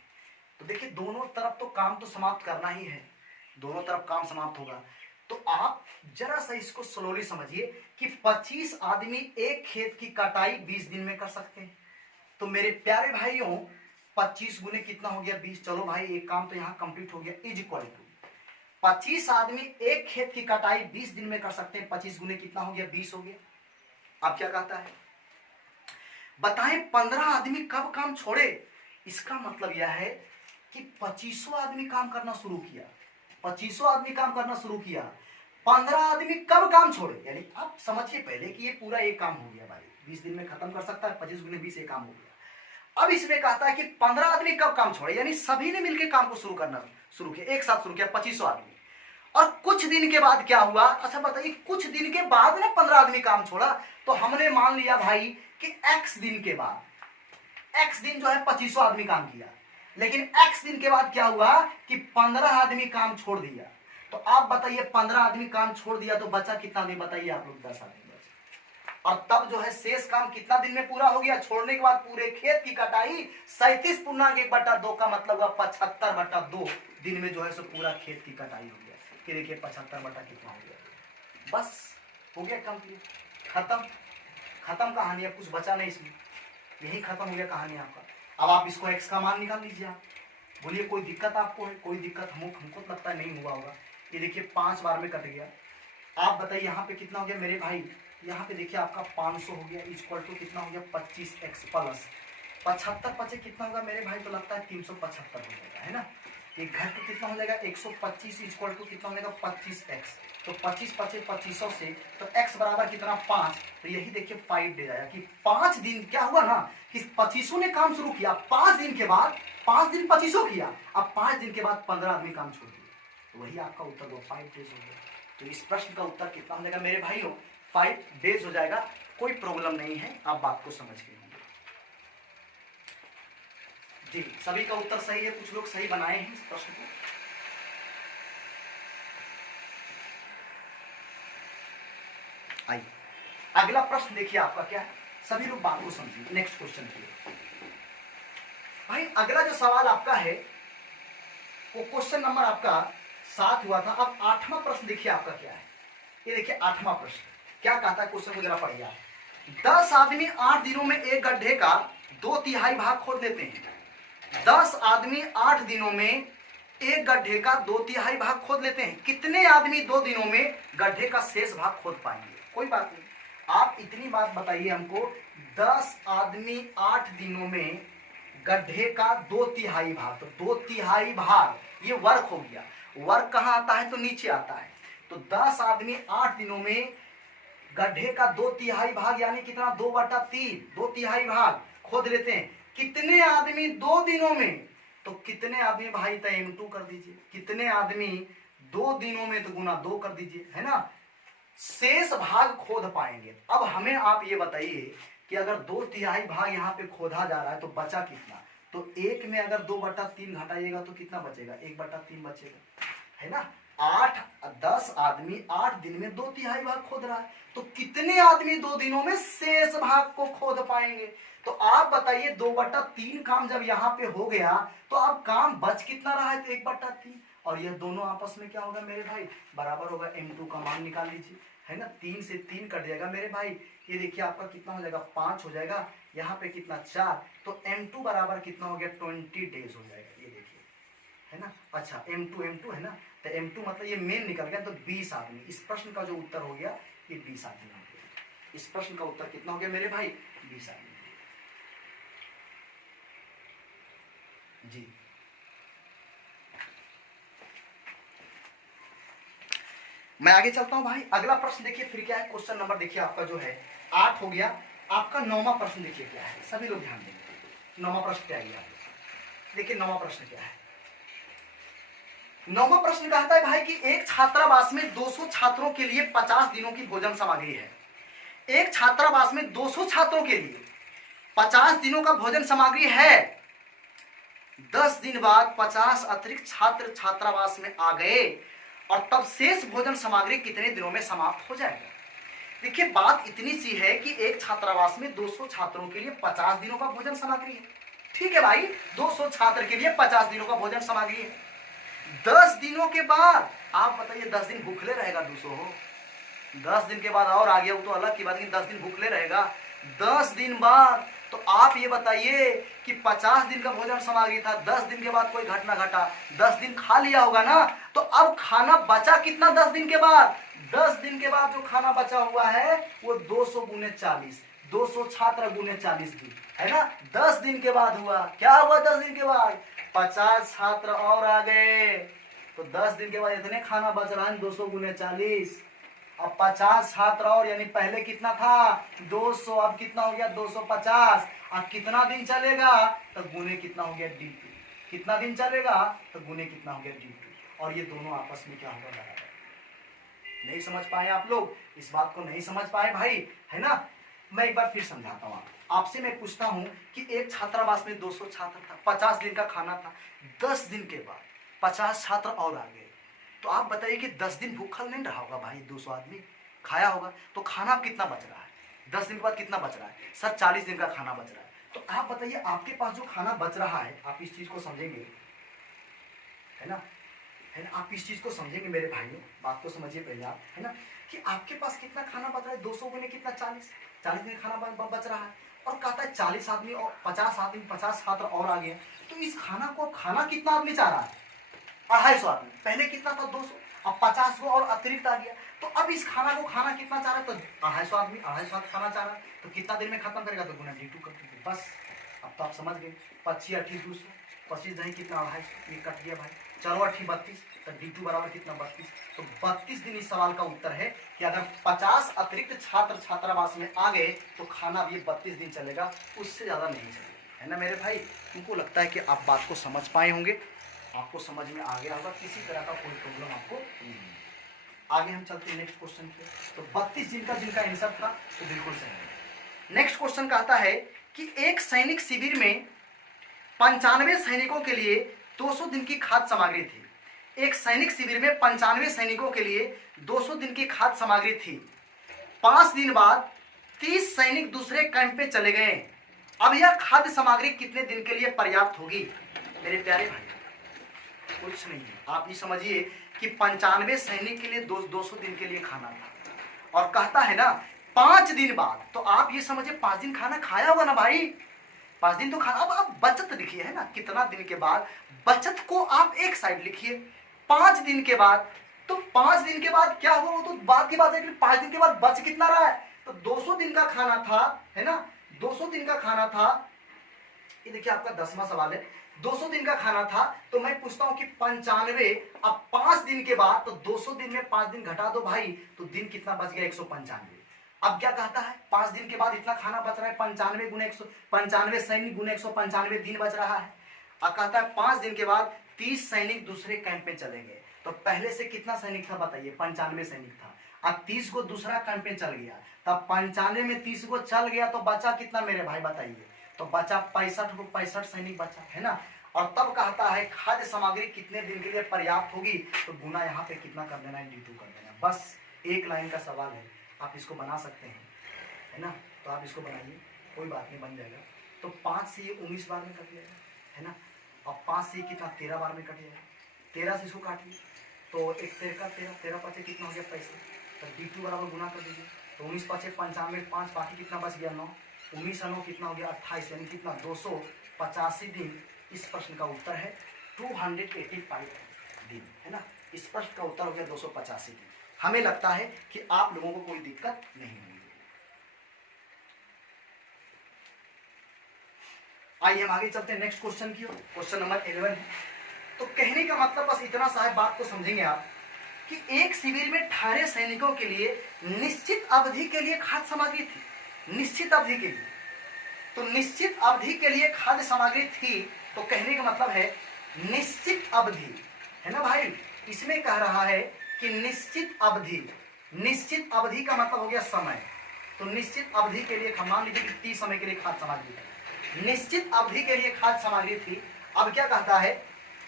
तो देखिए दोनों तरफ तो काम तो समाप्त करना ही है, दोनों तरफ काम समाप्त होगा। तो आप जरा सा इसको स्लोली समझिए कि 25 आदमी एक खेत की कटाई 20 दिन में कर सकते हैं। तो मेरे प्यारे भाइयों 25 गुने कितना हो गया 20। चलो भाई एक काम तो यहां कंप्लीट हो गया, इज इक्वल टू 25 आदमी एक खेत की कटाई 20 दिन में कर सकते हैं, 25 गुने कितना हो गया 20 हो गया। अब क्या कहता है, बताएं 15 आदमी कब काम छोड़े। इसका मतलब यह है कि 25 आदमी काम करना शुरू किया, 25 आदमी काम करना शुरू किया, 15 आदमी कब काम छोड़े। यानी आप समझिए पहले कि ये पूरा एक काम हो गया भाई, 20 दिन में खत्म कर सकता है, 25 गुने 20 एक काम हो गया। अब इसमें कहता है कि 15 आदमी कब काम छोड़े, यानी सभी ने मिलकर काम को शुरू किया, एक साथ शुरू किया 25 आदमी। और कुछ दिन के बाद क्या हुआ, अच्छा बताइए, कुछ दिन के बाद ना 15 आदमी काम छोड़ा, तो हमने मान लिया भाई कि x दिन के बाद, x दिन जो है 25 आदमी काम किया, लेकिन x दिन के बाद क्या हुआ कि 15 आदमी काम छोड़ दिया। तो आप बताइए 15 आदमी काम छोड़ दिया तो बचा कितना आदमी, बताइए आप लोग 10 आदमी बचा। और तब जो है शेष काम कितना दिन में पूरा हो गया, छोड़ने के बाद पूरे खेत की कटाई 37.1/2 का मतलब हुआ 75/2 दिन में जो है सो पूरा खेत की कटाई हो गया। कि देखिए 75 बटा कितना हो गया, बस हो गया कंप्लीट, खत्म कहानी, अब कुछ बचा नहीं इसमें, यही खत्म हो गया कहानी आपका। अब आप इसको x का मान निकाल लीजिए। आप बोलिए कोई दिक्कत आपको है, कोई दिक्कत हमको लगता है नहीं हुआ होगा। ये देखिए 5 बार में कट गया। आप बताइए यहाँ पे कितना हो गया मेरे भाई, यहाँ पे देखिए आपका 500 हो गया इक्वल टू कितना हो गया 25x प्लस 75 बचे कितना होगा मेरे भाई, तो लगता है 375 हो जाएगा, है ना। ये घट के कितना हो जाएगा 125 इक्वल टू कितना हो जाएगा 25x। तो 25 25 2500 से तो x बराबर कितना 5। तो यही देखिए 5 दे जाएगा कि 5 दिन क्या हुआ ना कि 2500 ने काम शुरू किया, 5 दिन के बाद 5 दिन 2500 किया, अब 5 दिन के बाद 15 आदमी काम छोड़ दिया। तो वही आपका उत्तर वो 5 डेज हो गया। तो इस प्रश्न का उत्तर कितना हो जाएगा मेरे भाइयों 5 डेज हो जाएगा। कोई प्रॉब्लम नहीं है, आप बात को समझ गए होंगे जी। सभी का उत्तर सही है, कुछ लोग सही बनाए हैं इस प्रश्न को। आइए अगला प्रश्न देखिए आपका क्या है, सभी लोग बात को समझिए। नेक्स्ट क्वेश्चन की भाई अगला जो सवाल आपका है वो क्वेश्चन नंबर आपका 7 हुआ था। अब 8वां प्रश्न देखिए आपका क्या है। ये देखिए 8वां प्रश्न क्या कहता है, क्वेश्चन को जरा पढ़िए आप। 10 आदमी 8 दिनों में एक गड्ढे का 2/3 भाग खोद लेते हैं। 10 आदमी 8 दिनों में एक गड्ढे का 2/3 भाग खोद लेते हैं। कितने आदमी 2 दिनों में गड्ढे का शेष भाग खोद पाएंगे? कोई बात नहीं, आप इतनी बात बताइए हमको। 10 आदमी 8 दिनों में गड्ढे का 2/3 भाग, तो 2/3 भाग ये वर्क हो गया। वर्क कहाँ आता है? तो नीचे आता है। तो 10 आदमी 8 दिनों में गड्ढे का 2/3 भाग यानी कितना 2/3 2/3 भाग खोद लेते हैं। कितने आदमी 2 दिनों में? तो कितने आदमी भाई तो m2 कर दीजिए। कितने आदमी 2 दिनों में? तो गुना 2 कर दीजिए, है ना। शेष भाग खोद पाएंगे। अब हमें आप ये बताइए कि अगर 2/3 भाग यहाँ पे खोदा जा रहा है तो बचा कितना? तो 1 में अगर 2/3 घटाइएगा तो कितना बचेगा? 1/3 बचेगा, है ना। 10 आदमी 8 दिन में 2/3 भाग खोद रहा है, तो कितने आदमी 2 दिनों में शेष भाग को खोद पाएंगे? तो आप बताइए 2/3 काम जब यहाँ पे हो गया तो अब काम बच कितना रहा है? तो 1/3। और यह दोनों आपस में क्या होगा मेरे भाई? बराबर होगा। m2 का मान निकाल लीजिए, है ना। 3 से 3 कट जाएगा मेरे भाई। ये देखिए आपका कितना हो जाएगा 5 हो जाएगा, यहाँ पे कितना 4। तो m2 बराबर कितना हो गया 20 डेज हो जाएगा। ये देखिए, है ना। अच्छा m2 है ना, तो m2 मतलब ये मेन निकल गया। तो 20 आदमी, इस प्रश्न का जो उत्तर हो गया ये 20 आदमी हो गया। इस प्रश्न का उत्तर कितना हो गया मेरे भाई? 20 आदमी जी। मैं आगे चलता हूं भाई। अगला प्रश्न देखिए फिर क्या है। क्वेश्चन नंबर देखिए आपका जो है 8 हो गया। आपका 9वां प्रश्न देखिए क्या है, सभी लोग ध्यान देंगे। 9वां प्रश्न क्या है? देखिए 9वां प्रश्न क्या है। 9वां प्रश्न कहता है भाई कि एक छात्रावास में 200 छात्रों के लिए 50 दिनों की भोजन सामग्री है। एक छात्रावास में 200 छात्रों के लिए 50 दिनों का भोजन सामग्री है। 10 दिन बाद 50 अतिरिक्त छात्र छात्रावास में आ गए और तब शेष भोजन सामग्री कितने दिनों में समाप्त हो जाएगा? देखिए बात इतनी सी है कि एक छात्रावास में 200 छात्रों के लिए 50 दिनों का भोजन सामग्री है। ठीक है भाई, 200 छात्र के लिए 50 दिनों का भोजन सामग्री है। 10 दिनों के बाद आप बताइए 10 दिन भूखले रहेगा 200 हो? 10 दिन के बाद और आ गया वो तो अलग की बात, 10 दिन भूखले रहेगा। 10 दिन बाद तो आप ये बताइए कि 50 दिन का भोजन सामग्री था, 10 दिन के बाद कोई घटना घटा, 10 दिन खा लिया होगा ना। तो अब खाना बचा कितना 10 दिन के बाद? 10 दिन के बाद जो खाना बचा हुआ है वो 200 गुने 40, 200 छात्र गुने 40 दिन, है ना। 10 दिन के बाद हुआ क्या हुआ? 10 दिन के बाद 50 छात्र और आ गए। तो 10 दिन के बाद इतने खाना बच रहा है 200 गुने 40। अब 50 छात्र और, यानी पहले कितना था 200, अब कितना हो गया 250। अब कितना दिन चलेगा? तो गुने कितना हो गया d2। कितना दिन चलेगा? तो गुने कितना हो गया d2। और ये दोनों आपस में क्या होगा? बराबर। नहीं समझ पाए आप लोग? इस बात को नहीं समझ पाए भाई, है ना। मैं एक बार फिर समझाता हूँ आपसे। मैं पूछता हूँ कि एक छात्रावास में 200 छात्र था, 50 दिन का खाना था। 10 दिन के बाद 50 छात्र और आ गए। तो आप बताइए कि 10 दिन भूखा नहीं रहा होगा भाई? 200 आदमी खाया होगा। तो खाना कितना बच रहा है? 10 दिन के बाद कितना बच रहा है? सर 40 दिन का खाना बच रहा है। तो आप बताइए आपके पास जो खाना बच रहा है, आप इस चीज को समझेंगे, है ना, है ना। आप इस चीज को समझेंगे मेरे भाइयों, बात को समझिए पहले आप, है ना, कि आपके पास कितना खाना बच रहा है? 200 गुने कितना 40 दिन खाना बच रहा है। और कहता है 40 आदमी और 50 आदमी 50 छात्र और आ गए। तो इस खाना को खाना कितना आदमी चाह रहा है? 250 आदमी। पहले कितना था 200, अब 50 को और अतिरिक्त आ गया। तो अब इस खाना को खाना कितना चाह रहा है? तो 250 आदमी 250 खाना चाह रहा है। तो कितना दिन में खत्म करेगा? तो गुना d2 कर दीजिए बस। अब तो आप समझ गए। 25 8 200, 25 दही कितना 250, ये कट गया भाई। चलो 8 32, तो D2 बराबर कितना 32। तो 32 दिन इस सवाल का उत्तर है कि अगर 50 अतिरिक्त छात्र छात्रावास में आ गए तो खाना भी 32 दिन चलेगा, उससे ज्यादा नहीं चलेगा, है ना मेरे भाई। तुमको लगता है कि आप बात को समझ पाए होंगे, आपको समझ में आ गया होगा, किसी तरह का कोई प्रॉब्लम आपको नहीं है। आगे हम चलते हैं नेक्स्ट क्वेश्चन पे। तो 32 दिन का जिनका आंसर था तो बिल्कुल सही है। नेक्स्ट क्वेश्चन कहता है कि एक सैनिक शिविर में 95 सैनिकों के लिए 200 दिन की खाद्य सामग्री थी। एक सैनिक शिविर में 95 सैनिकों के लिए 200 दिन की खाद्य सामग्री थी। 5 दिन बाद 30 सैनिक दूसरे कैंप पे चले गए। अब यह खाद्य सामग्री कितने दिन के लिए पर्याप्त होगी? मेरे प्यारे भाई, कुछ नहीं है, आप ये समझिए कि 95 सैनिक के लिए 200 दिन के लिए खाना था, और कहता है ना 5 दिन बाद, तो आप ये समझिए 5 दिन खाना खाया होगा ना भाई, 5 दिन तो खाना। अब आप बचत लिखिए, है ना, कितना दिन के बाद, बचत को आप एक साइड लिखिए। 5 दिन के बाद, तो 5 दिन के बाद क्या हुआ वो तो बाद की बात है, कि 5 दिन के बाद बच कितना रहा है, तो 200 दिन का खाना था, है ना, 200 दिन का खाना था। ये देखिए आपका 10वां सवाल है, 200 दिन का खाना था। तो मैं पूछता हूं कि 95, अब 5 दिन के बाद, तो 200 दिन में 5 दिन घटा दो भाई, तो दिन कितना बच गया? 195। अब क्या कहता है, 5 दिन के बाद इतना खाना बच रहा है, 95 गुने 195 सैनिक गुने 195 दिन बच रहा है। अब कहता है 5 दिन के बाद 30 सैनिक दूसरे कैंप में चले गए। तो पहले से कितना सैनिक था बताइए? 95 सैनिक था। अब 30 को दूसरा कैंप में चल गया, तब 95 में 30 को चल गया, तो बचा कितना मेरे भाई बताइए? तो बचा 65 सैनिक बचा, है ना। और तब कहता है खाद्य सामग्री कितने दिन के लिए पर्याप्त होगी, तो गुना यहाँ पे कितना कर देना है? D2 कर देना। बस एक लाइन का सवाल है, आप इसको बना सकते हैं, है ना। तो आप इसको बनाइए, कोई बात नहीं, बन जाएगा। तो 5 से ये 19 बार में कट जाएगा, है ना। अब 5 से कितना 13 बार में कट जाएगा, 13 से इसको काटिए, तो 1 13 का 13, 13 5 कितना हो गया 35। तो D2 बराबर गुना कर दीजिए, तो 19 5 95, 5 बाकी कितना बच गया 9, 19 9 कितना हो गया 28, यानी कितना 285 दिन। इस प्रश्न का उत्तर है 285 दिन, है ना। इस प्रश्न का उत्तर हो गया 285 दिन। हमें लगता है कि आप लोगों को कोई दिक्कत नहीं होगी। आइए हम आगे चलते हैं नेक्स्ट क्वेश्चन की ओर। क्वेश्चन नंबर 11 है। तो कहने का मतलब बस इतना सा है, बात को समझेंगे आप, कि एक शिविर में 18 सैनिकों के लिए निश्चित अवधि के लिए खाद्य सामग्री थी। निश्चित अवधि के लिए, तो निश्चित अवधि के लिए खाद्य सामग्री थी, तो कहने का मतलब है निश्चित अवधि, है ना भाई। इसमें कह रहा है कि निश्चित अवधि, निश्चित अवधि का मतलब हो गया समय। तो निश्चित अवधि के लिए मान लीजिए कि 30 समय के लिए खाद्य सामग्री थी, निश्चित अवधि के लिए खाद्य सामग्री थी। अब क्या कहता है,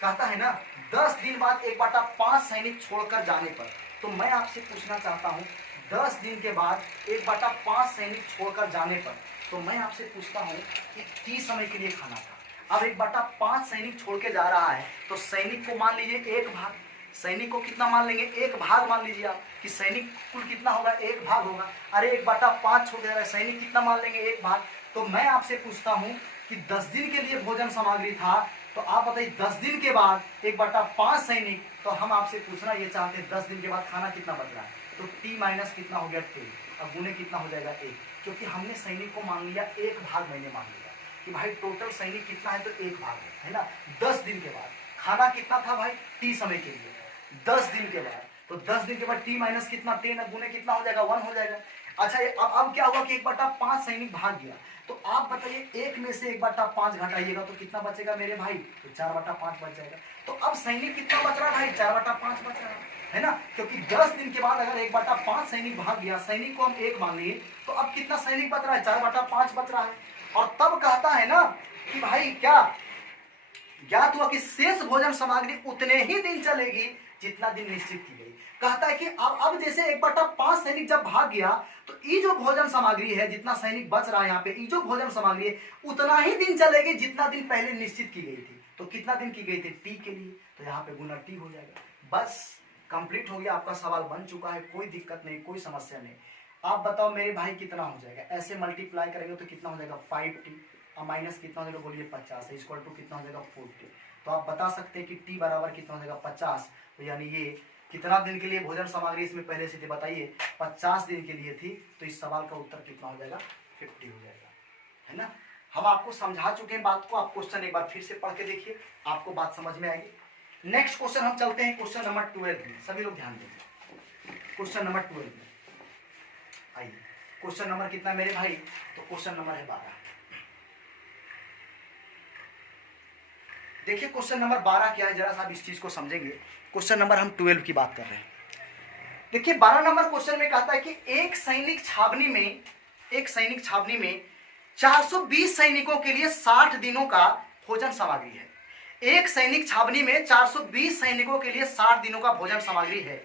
कहता है ना 10 दिन बाद 1/5 सैनिक छोड़कर जाने पर। तो मैं आपसे पूछना चाहता हूं 10 दिन के बाद 1/5 सैनिक छोड़कर जाने पर, तो मैं आपसे पूछता हूं कि 30 समय के लिए खाना था। अब 1/5 सैनिक छोड़ के जा रहा है, तो सैनिक को मान लीजिए 1 भाग, सैनिक को कितना मान लेंगे? 1 भाग मान लीजिए आप, कि सैनिक कुल कितना होगा? 1 भाग होगा। अरे 1/5 छोड़ के जा रहा है, सैनिक कितना मान लेंगे? 1 भाग। तो मैं आपसे पूछता हूं कि 10 दिन के लिए भोजन सामग्री था, तो आप बताइए 10 दिन के बाद 1/5 सैनिक, तो हम आपसे पूछना ये चाहते हैं 10 दिन के बाद खाना कितना बच रहा है, तो T माइनस कितना हो गया 10, अब गुने कितना हो जाएगा 1, क्योंकि हमने सैनिक को मान लिया 1 भाग, मैंने मान लिया कि भाई टोटल सैनिक कितना है, तो 1 भाग है ना। 10 दिन के बाद खाना कितना था भाई? T समय के लिए 10 दिन के बाद, तो 10 दिन के बाद T माइनस कितना 10, गुने कितना हो जाएगा 1 हो जाएगा। अच्छा अब क्या हुआ कि 1/5 सैनिक भाग गया, तो आप बताइए 1 में से 1/5 घटाइएगा तो कितना बचेगा मेरे भाई? तो 4/5 बच जाएगा। तो अब सैनिक कितना बच रहा है भाई? 4/5 बच रहा है ना, क्योंकि 10 दिन के बाद अगर 1/5 सैनिक भाग गया, सैनिक को हम 1 मान लिए, तो अब कितना सैनिक बच रहा है? 4/5 बच रहा है। और तब कहता है ना कि भाई क्या ज्ञात हुआ कि शेष भोजन सामग्री उतने ही दिन चलेगी जितना दिन निश्चित की गई। कहता है कि अब जैसे 1/5 सैनिक जब भाग गया, तो ये जो भोजन सामग्री है, जितना सैनिक बच रहा है यहाँ पे, ये जो भोजन सामग्री है उतना ही दिन चलेगी जितना दिन पहले निश्चित की गई थी। तो कितना दिन की गई थी? T के लिए, तो यहाँ पे गुना T हो जाएगा। बस कंप्लीट हो गया, आपका सवाल बन चुका है, कोई दिक्कत नहीं, कोई समस्या नहीं। आप बताओ मेरे भाई कितना हो जाएगा? ऐसे मल्टीप्लाई करेंगे तो कितना हो जाएगा? 5T, और माइनस कितना हो जाएगा बोलिए? 50, इक्वल टू कितना हो जाएगा? 40। तो आप बता सकते हैं कि T बराबर कितना हो जाएगा? 50। तो यानी ये कितना दिन के लिए भोजन सामग्री इसमें पहले से थी बताइए? 50 दिन के लिए थी। तो इस सवाल का उत्तर कितना हो जाएगा? 50 हो जाएगा, है ना। हम आपको समझा चुके हैं बात को, आप क्वेश्चन एक बार फिर से पढ़ के देखिए, आपको बात समझ में आएगी। नेक्स्ट क्वेश्चन हम चलते हैं क्वेश्चन नंबर 12 में, सभी लोग ध्यान देंगे। क्वेश्चन नंबर 12 में आइए, क्वेश्चन नंबर कितना मेरे भाई, तो क्वेश्चन नंबर है 12। देखिए क्वेश्चन नंबर 12 क्या है, जरा सा आप इस चीज को समझेंगे। क्वेश्चन नंबर हम 12 की बात कर रहे हैं। देखिए 12 नंबर क्वेश्चन में कहता है कि एक सैनिक छावनी में 420 सैनिकों के लिए 60 दिनों का भोजन सामग्री है। एक सैनिक छावनी में 420 सैनिकों के लिए 60 दिनों का भोजन सामग्री है,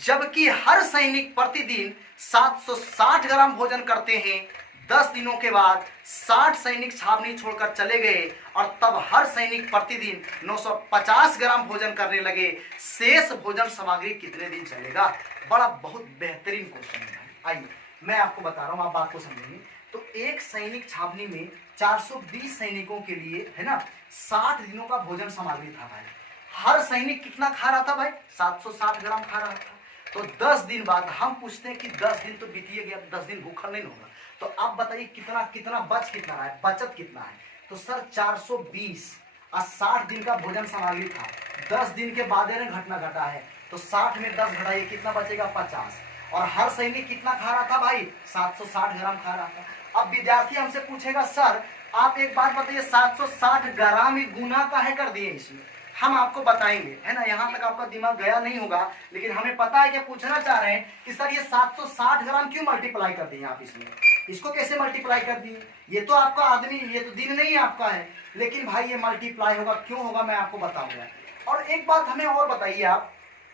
जबकि हर सैनिक प्रतिदिन 760 ग्राम भोजन करते हैं। 10 दिनों के बाद 60 सैनिक छावनी छोड़कर चले गए और तब हर सैनिक प्रतिदिन 950 ग्राम भोजन करने लगे। शेष भोजन सामग्री कितने दिन चलेगा? बड़ा बहुत बेहतरीन क्वेश्चन है। आइए मैं आपको बता रहा हूं, आप बात को समझेंगे। तो एक सैनिक छावनी में 420 सैनिकों के लिए है ना 60 दिनों का भोजन सामग्री था भाई। हर सैनिक कितना खा रहा था भाई? 760 ग्राम खा रहा था। तो 10 दिन बाद हम पूछते हैं कि 10 दिन तो बीतिए गया, 10 दिन भूखा नहीं होगा, तो आप बताइए कितना कितना बच कितना है, बचत कितना है? तो सर 420 और 60 दिन का भोजन सामग्री था, 10 दिन के बाद घटना घटा है, तो 60 में 10 घटाइए, कितना बचेगा? 50। और हर सैनिक कितना खा रहा था भाई? 760 ग्राम खा रहा था। अब विद्यार्थी हमसे पूछेगा सर आप एक बात बताइए, 760 ग्राम ही गुना काहे कर दिए इसमें? हम आपको बताएंगे, है ना। यहां तक आपका दिमाग गया नहीं होगा, लेकिन हमें पता है कि पूछना चाह रहे हैं कि सर ये 760 ग्राम क्यों मल्टीप्लाई कर दिए आप इसमें, इसको कैसे मल्टीप्लाई कर दिए? ये तो आपका आदमी, ये तो दिन नहीं आपका है, लेकिन भाई ये मल्टीप्लाई होगा, क्यों होगा मैं आपको बताऊंगा। और एक बात हमें और बताइए आप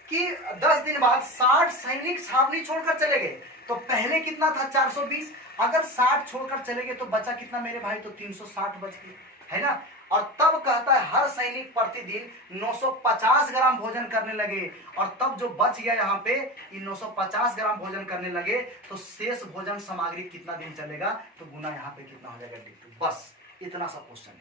कि 10 दिन बाद 60 सैनिक छावनी छोड़कर चले गए, तो पहले कितना था? 420। अगर 60 छोड़कर चले गए तो बचा कितना मेरे भाई? तो 360 बच गए, है ना। और तब कहता है हर सैनिक प्रतिदिन 950 ग्राम भोजन करने लगे, और तब जो बच गया यहाँ पे 950 ग्राम भोजन करने लगे, तो शेष भोजन सामग्री कितना दिन चलेगा? तो गुना यहाँ पे कितना हो जाएगा? डिट्टू। बस इतना सा क्वेश्चन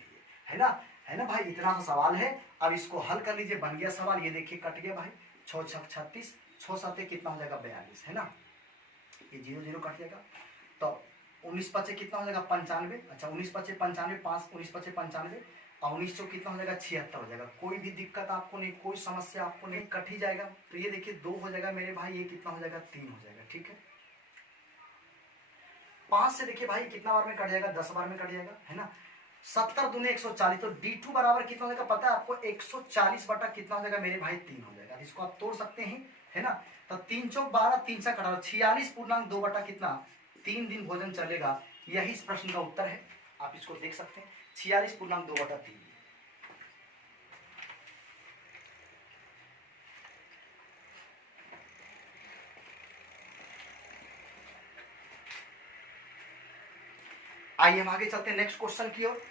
है ना, है ना भाई, इतना सा सवाल है। अब इसको हल कर लीजिए, बन गया सवाल। ये देखिए कट गया भाई, 6 छक 36, 6 7 कितना हो जाएगा? 42, है ना। ये 0 0 कट जाएगा, तो 19 5 कितना हो जाएगा? 95। अच्छा 19 5 95, 5 19 5 95 और 19 चौक कितना हो जाएगा? 76 हो जाएगा। कोई भी दिक्कत आपको नहीं, कोई समस्या आपको नहीं, कट ही जाएगा। तो ये देखिए 2 हो जाएगा मेरे भाई, ये कितना हो जाएगा? 3 हो जाएगा, ठीक है। 5 से देखिए भाई कितना बार में कट जाएगा? 10 बार में कट जाएगा, है ना। 70 दूने 140, तो D2 बराबर कितना हो जाएगा? पता है आपको? 140 बटा कितना हो जाएगा मेरे भाई? 3 हो जाएगा। इसको आप तोड़ सकते हैं, है ना। तो 3 चौक 12, 3 से कटा 46.2 बटा कितना? 3 दिन भोजन चलेगा। यही इस प्रश्न का उत्तर है, आप इसको देख सकते हैं, 46.2 बटा 3। आइए हम आगे चलते हैं नेक्स्ट क्वेश्चन की ओर।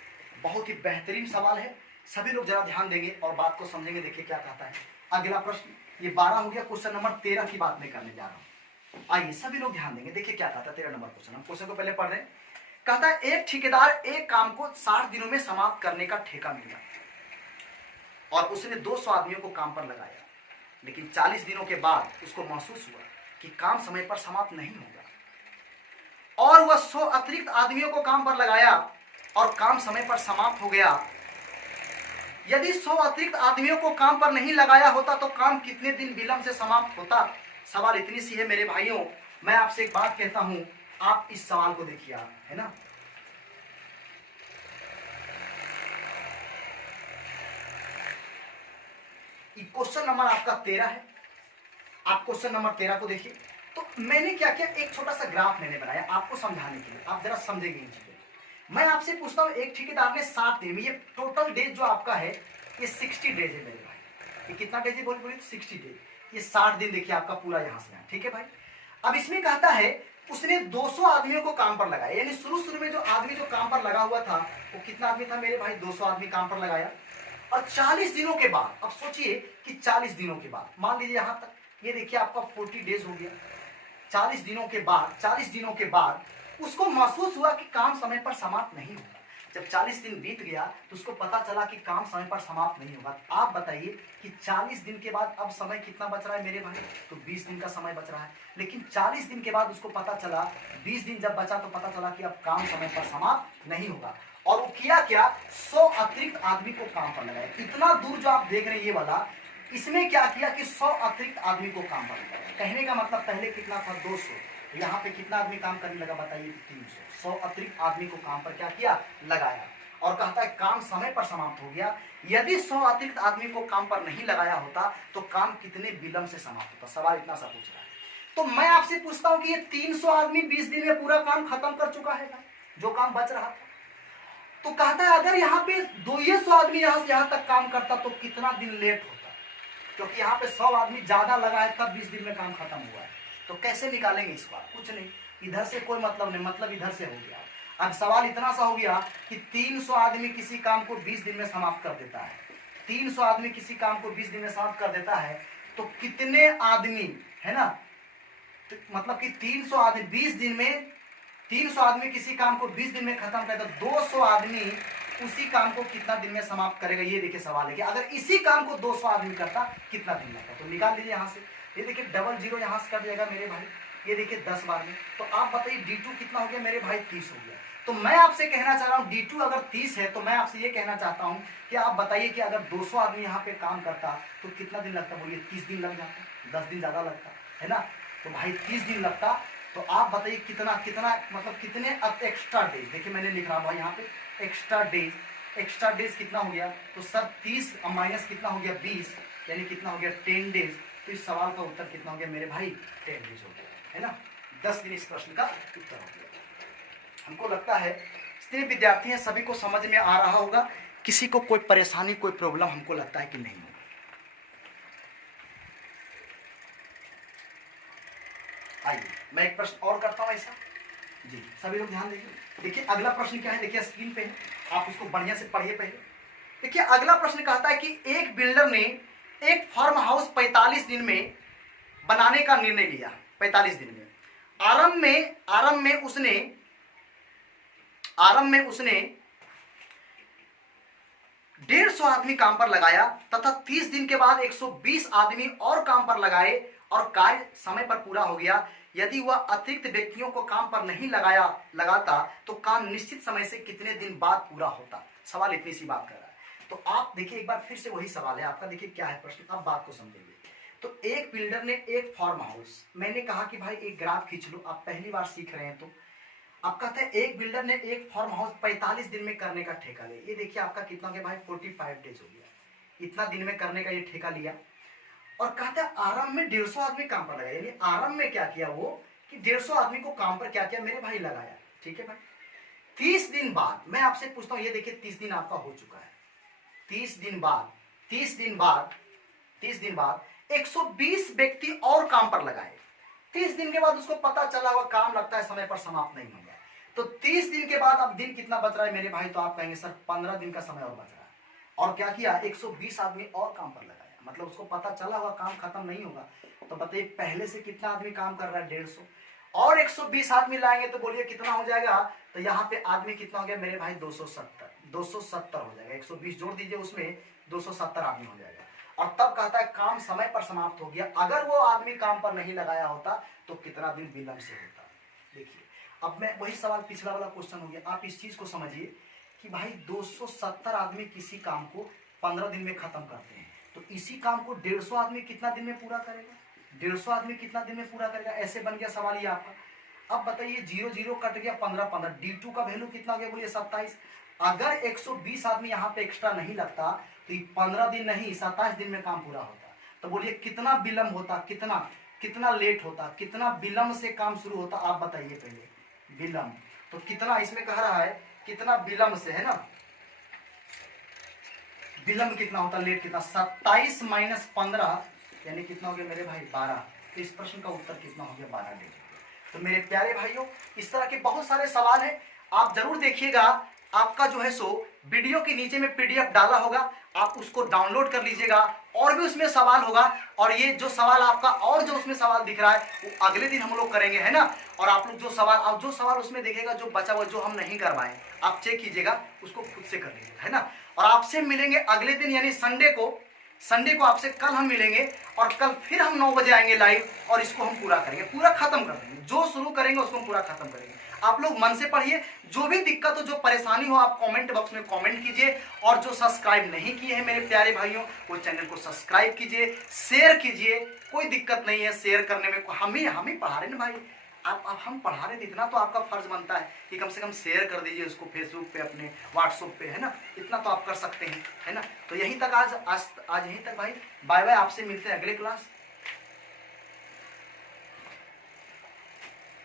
बहुत ही बेहतरीन सवाल है, सभी लोग जरा ध्यान देंगे और बात को समझेंगे। देखिए क्या कहता है अगला प्रश्न। ये 12 हो गया, क्वेश्चन नंबर 13 की बात मैं करने जा रहा हूं। आइए सभी लोग ध्यान देंगे, देखिए क्या कहता है 13 नंबर क्वेश्चन। हम क्वेश्चन को पहले पढ़ रहे हैं। कहता है एक ठेकेदार एक काम को 60 दिनों में समाप्त करने का ठेका मिला और उसने 200 आदमियों को काम पर लगाया, लेकिन 40 दिनों के बाद उसको महसूस हुआ कि काम समय पर समाप्त नहीं होगा और वह 100 अतिरिक्त आदमियों को काम पर लगाया और काम समय पर समाप्त हो गया। यदि 100 अतिरिक्त आदमियों को काम पर नहीं लगाया होता तो काम कितने दिन विलंब से समाप्त होता? सवाल इतनी सी है मेरे भाइयों। मैं आपसे एक बात कहता हूं, आप इस सवाल को देखिए, आप है ना। क्वेश्चन नंबर आपका 13 है। आप क्वेश्चन नंबर 13 को देखिए। तो मैंने क्या किया, एक छोटा सा ग्राफ मैंने बनाया आपको समझाने के लिए, आप जरा समझेंगे इन चीजों। मैं आपसे पूछता हूं, एक ठेकेदार ने 60 दिन में, ये टोटल डेज जो आपका है ये 60 डेज है मेरे भाई। ये कितना डेज है बोलिए? 60 डेज। ये 60 दिन देखिए आपका पूरा यहां से, ठीक है भाई। अब इसमें कहता है उसने 200 आदमियों को काम पर लगाया, यानी शुरू में जो आदमी जो काम पर लगा हुआ था वो कितना आदमी था मेरे भाई? 200 आदमी काम पर लगाया। और 40 दिनों के बाद, अब सोचिए कि 40 दिनों के बाद, मान लीजिए यहां तक, ये देखिए आपका 40 डेज हो गया। 40 दिनों के बाद उसको महसूस हुआ कि काम समय पर समाप्त नहीं होगा। जब 40 दिन बीत गया तो उसको पता चला कि काम समय पर समाप्त नहीं होगा। आप बताइए कि 40 दिन के बाद अब समय कितना बच रहा है मेरे भाई? तो 20 दिन का समय बच रहा है। लेकिन 40 दिन के बाद उसको पता चला, 20 दिन जब बचा तो पता चला कि अब काम समय पर समाप्त नहीं होगा और वो किया क्या, 100 अतिरिक्त आदमी को काम पर लगाया। इतना दूर जो आप देख रहे हैं ये वाला, इसमें क्या किया कि 100 अतिरिक्त आदमी को काम पर लगाया। कहने का मतलब पहले कितना था, 200, तो यहाँ पे कितना आदमी काम करने लगा बताइए, 300। 100 अतिरिक्त आदमी को काम पर क्या किया, लगाया। और कहता है काम समय पर समाप्त हो गया। यदि 100 अतिरिक्त आदमी को काम पर नहीं लगाया होता तो काम कितने विलंब से समाप्त होता। सवाल इतना सा पूछ रहा है। तो मैं आपसे पूछता हूं कि ये 300 आदमी 20 दिन में पूरा काम खत्म कर चुका है जो काम बच रहा था। तो कहता है अगर यहाँ पे 200 आदमी यहां से यहां तक काम करता तो कितना दिन लेट होता, क्योंकि यहाँ पे 100 आदमी ज्यादा लगा है तब 20 दिन में काम खत्म हुआ है। तो कैसे निकालेंगे इस बार, कुछ नहीं, इधर से कोई मतलब नहीं, मतलब इधर से हो गया। अब सवाल इतना सा हो गया कि 300 आदमी किसी काम को 20 दिन में समाप्त कर देता है। 300 आदमी किसी काम को 20 दिन में समाप्त कर देता है तो कितने आदमी, है ना, तो मतलब कि 300 आदमी 20 दिन में, 300 आदमी किसी काम को 20 दिन में खत्म करे तो 200 आदमी उसी काम को कितना दिन में समाप्त करेगा। ये देखिए सवाल है कि अगर इसी काम को 200 आदमी करता कितना दिन लगता। तो निकाल लीजिए यहाँ से, ये देखिए डबल जीरो यहाँ से कट जाएगा मेरे भाई, ये देखिए 10 बार में। तो आप बताइए D2 कितना हो गया मेरे भाई, 30 हो गया। तो मैं आपसे कहना चाह रहा हूँ D2 अगर 30 है तो मैं आपसे ये कहना चाहता हूँ कि आप बताइए कि अगर 200 आदमी यहाँ पे काम करता तो कितना दिन लगता, बोलिए 30 दिन लग जाता, 10 दिन ज्यादा लगता, है ना। तो भाई 30 दिन लगता। तो आप बताइए कितना कितना मतलब कितने एक्स्ट्रा डेज, देखिए मैंने लिख रहा हूँ यहाँ पे एक्स्ट्रा डेज, एक्स्ट्रा डेज कितना हो गया, तो सर 30 माइनस कितना हो गया 20, यानी कितना हो गया 10 डेज। तो इस सवाल का उत्तर कितना हो गया मेरे भाई, 10 डेज हो गया, है ना। 10 दिन इस प्रश्न का उत्तर हो गया। हमको लगता है जितने विद्यार्थी हैं सभी को समझ में आ रहा होगा, किसी को कोई परेशानी कोई प्रॉब्लम हमको लगता है कि नहीं होगा। आइए मैं एक प्रश्न और करता हूं ऐसा जी, सभी लोग ध्यान दीजिए। देखिए अगला प्रश्न क्या है, देखिए स्क्रीन पे है, आप उसको बढ़िया से पढ़िए पहले। देखिए अगला प्रश्न कहता है कि एक बिल्डर ने एक फार्म हाउस 45 दिन में बनाने का निर्णय लिया। 45 दिन में आरंभ में उसने 150 आदमी काम पर लगाया तथा 30 दिन के बाद 120 आदमी और काम पर लगाए और कार्य समय पर पूरा हो गया। यदि वह अतिरिक्त व्यक्तियों को काम पर नहीं लगाता तो काम निश्चित समय से कितने दिन बाद पूरा होता। सवाल इतनी सी बात कर रहा है। तो आप देखिए एक बार फिर से वही सवाल है आपका, देखिए क्या है प्रश्न, अब बात को समझेंगे। तो एक बिल्डर ने एक फार्म हाउस, मैंने कहा कि भाई एक ग्राफ खींच लो, आप पहली बार सीख रहे हैं तो आप कहते हैं एक बिल्डर ने एक फार्म हाउस 45 दिन में करने का ठेका लिया। ये देखिए आपका कितना हो गया भाई, 45 डेज हो गया, इतना दिन में करने का ये ठेका लिया। और कहता है आरंभ में 150 आदमी काम पर लगाया, यानी आरंभ में क्या किया वो कि 150 आदमी को काम पर क्या किया मेरे भाई, लगाया। ठीक है भाई, 30 दिन बाद मैं आपसे पूछता हूं, ये देखिए 30 दिन आपका हो चुका है। 30 दिन बाद 120 व्यक्ति और काम पर लगाए। 30 दिन के बाद उसको पता चला हुआ काम लगता है समय पर समाप्त नहीं होगा। तो 30 दिन के बाद अब दिन कितना बच रहा है मेरे भाई, तो आप कहेंगे सर 15 दिन का समय और बच रहा है। और क्या किया, 120 आदमी और काम पर लगाया, मतलब उसको पता चला हुआ काम खत्म नहीं होगा। तो बताइए पहले से कितना आदमी काम कर रहा है, 150 और 120 आदमी लाएंगे तो बोलिए कितना हो जाएगा। तो यहाँ पे आदमी कितना हो गया मेरे भाई, 270 हो जाएगा। 120 जोड़ दीजिए उसमें, 270 आदमी हो जाएगा। और तब कहता है काम समय पर समाप्त हो गया। अगर वो आदमी काम पर नहीं लगाया होता तो कितना दिन विलंब से होता। देखिए अब मैं वही सवाल, पिछला वाला क्वेश्चन हो गया। आप इस चीज को समझिए कि भाई 270 आदमी किसी काम को 15 दिन में खत्म करते हैं, तो इसी काम को 150 आदमी कितना दिन में पूरा करेगा, 150 आदमी कितना दिन में पूरा करेगा। ऐसे बन गया सवाल ये आपका। अब बताइए 0 0 कट गया, 15 D2 का वैल्यू कितना हो गया बोलिए 27। अगर 120 आदमी यहाँ पे एक्स्ट्रा नहीं लगता तो 15 दिन नहीं 27 दिन में काम पूरा होता। तो बोलिए कितना विलंब होता, कितना लेट होता, कितना विलंब से काम शुरू होता, आप बताइए पहले। विलंब तो कितना इसमें कह रहा है, कितना विलंब से, है ना, विलंब कितना होता, लेट कितना, 27 माइनस 15 यानी कितना हो गया मेरे भाई 12। तो इस प्रश्न का उत्तर कितना हो गया, 12 डेज। तो मेरे प्यारे भाइयों इस तरह के बहुत सारे सवाल हैं, आप जरूर देखिएगा। आपका जो है सो वीडियो के नीचे में PDF डाला होगा, आप उसको डाउनलोड कर लीजिएगा। और भी उसमें सवाल होगा, और ये जो सवाल आपका और जो उसमें सवाल दिख रहा है वो अगले दिन हम लोग करेंगे, है ना। और आप लोग जो सवाल उसमें देखेगा जो बचा हुआ जो हम नहीं करवाए, आप चेक कीजिएगा, उसको खुद से कर लीजिएगा, है ना। और आपसे मिलेंगे अगले दिन यानी संडे को आपसे कल हम मिलेंगे। और कल फिर हम 9 बजे आएंगे लाइव और इसको हम पूरा करेंगे, पूरा खत्म कर देंगे। जो शुरू करेंगे उसको हम पूरा खत्म करेंगे। आप लोग मन से पढ़िए। जो भी दिक्कत हो, जो परेशानी हो, आप कमेंट बॉक्स में कमेंट कीजिए। और जो सब्सक्राइब नहीं किए हैं मेरे प्यारे भाइयों, वो चैनल को सब्सक्राइब कीजिए, शेयर कीजिए। कोई दिक्कत नहीं है शेयर करने में, हम ही पढ़ा रहे ना भाई। आप हम पढ़ा रहे थे, इतना तो आपका फर्ज बनता है कि कम से कम शेयर कर दीजिए उसको फेसबुक पे, अपने व्हाट्सएप पे, है ना। इतना तो आप कर सकते हैं, है ना। तो यहीं तक आज यहीं तक भाई। बाय बाय, आपसे मिलते हैं अगले क्लास।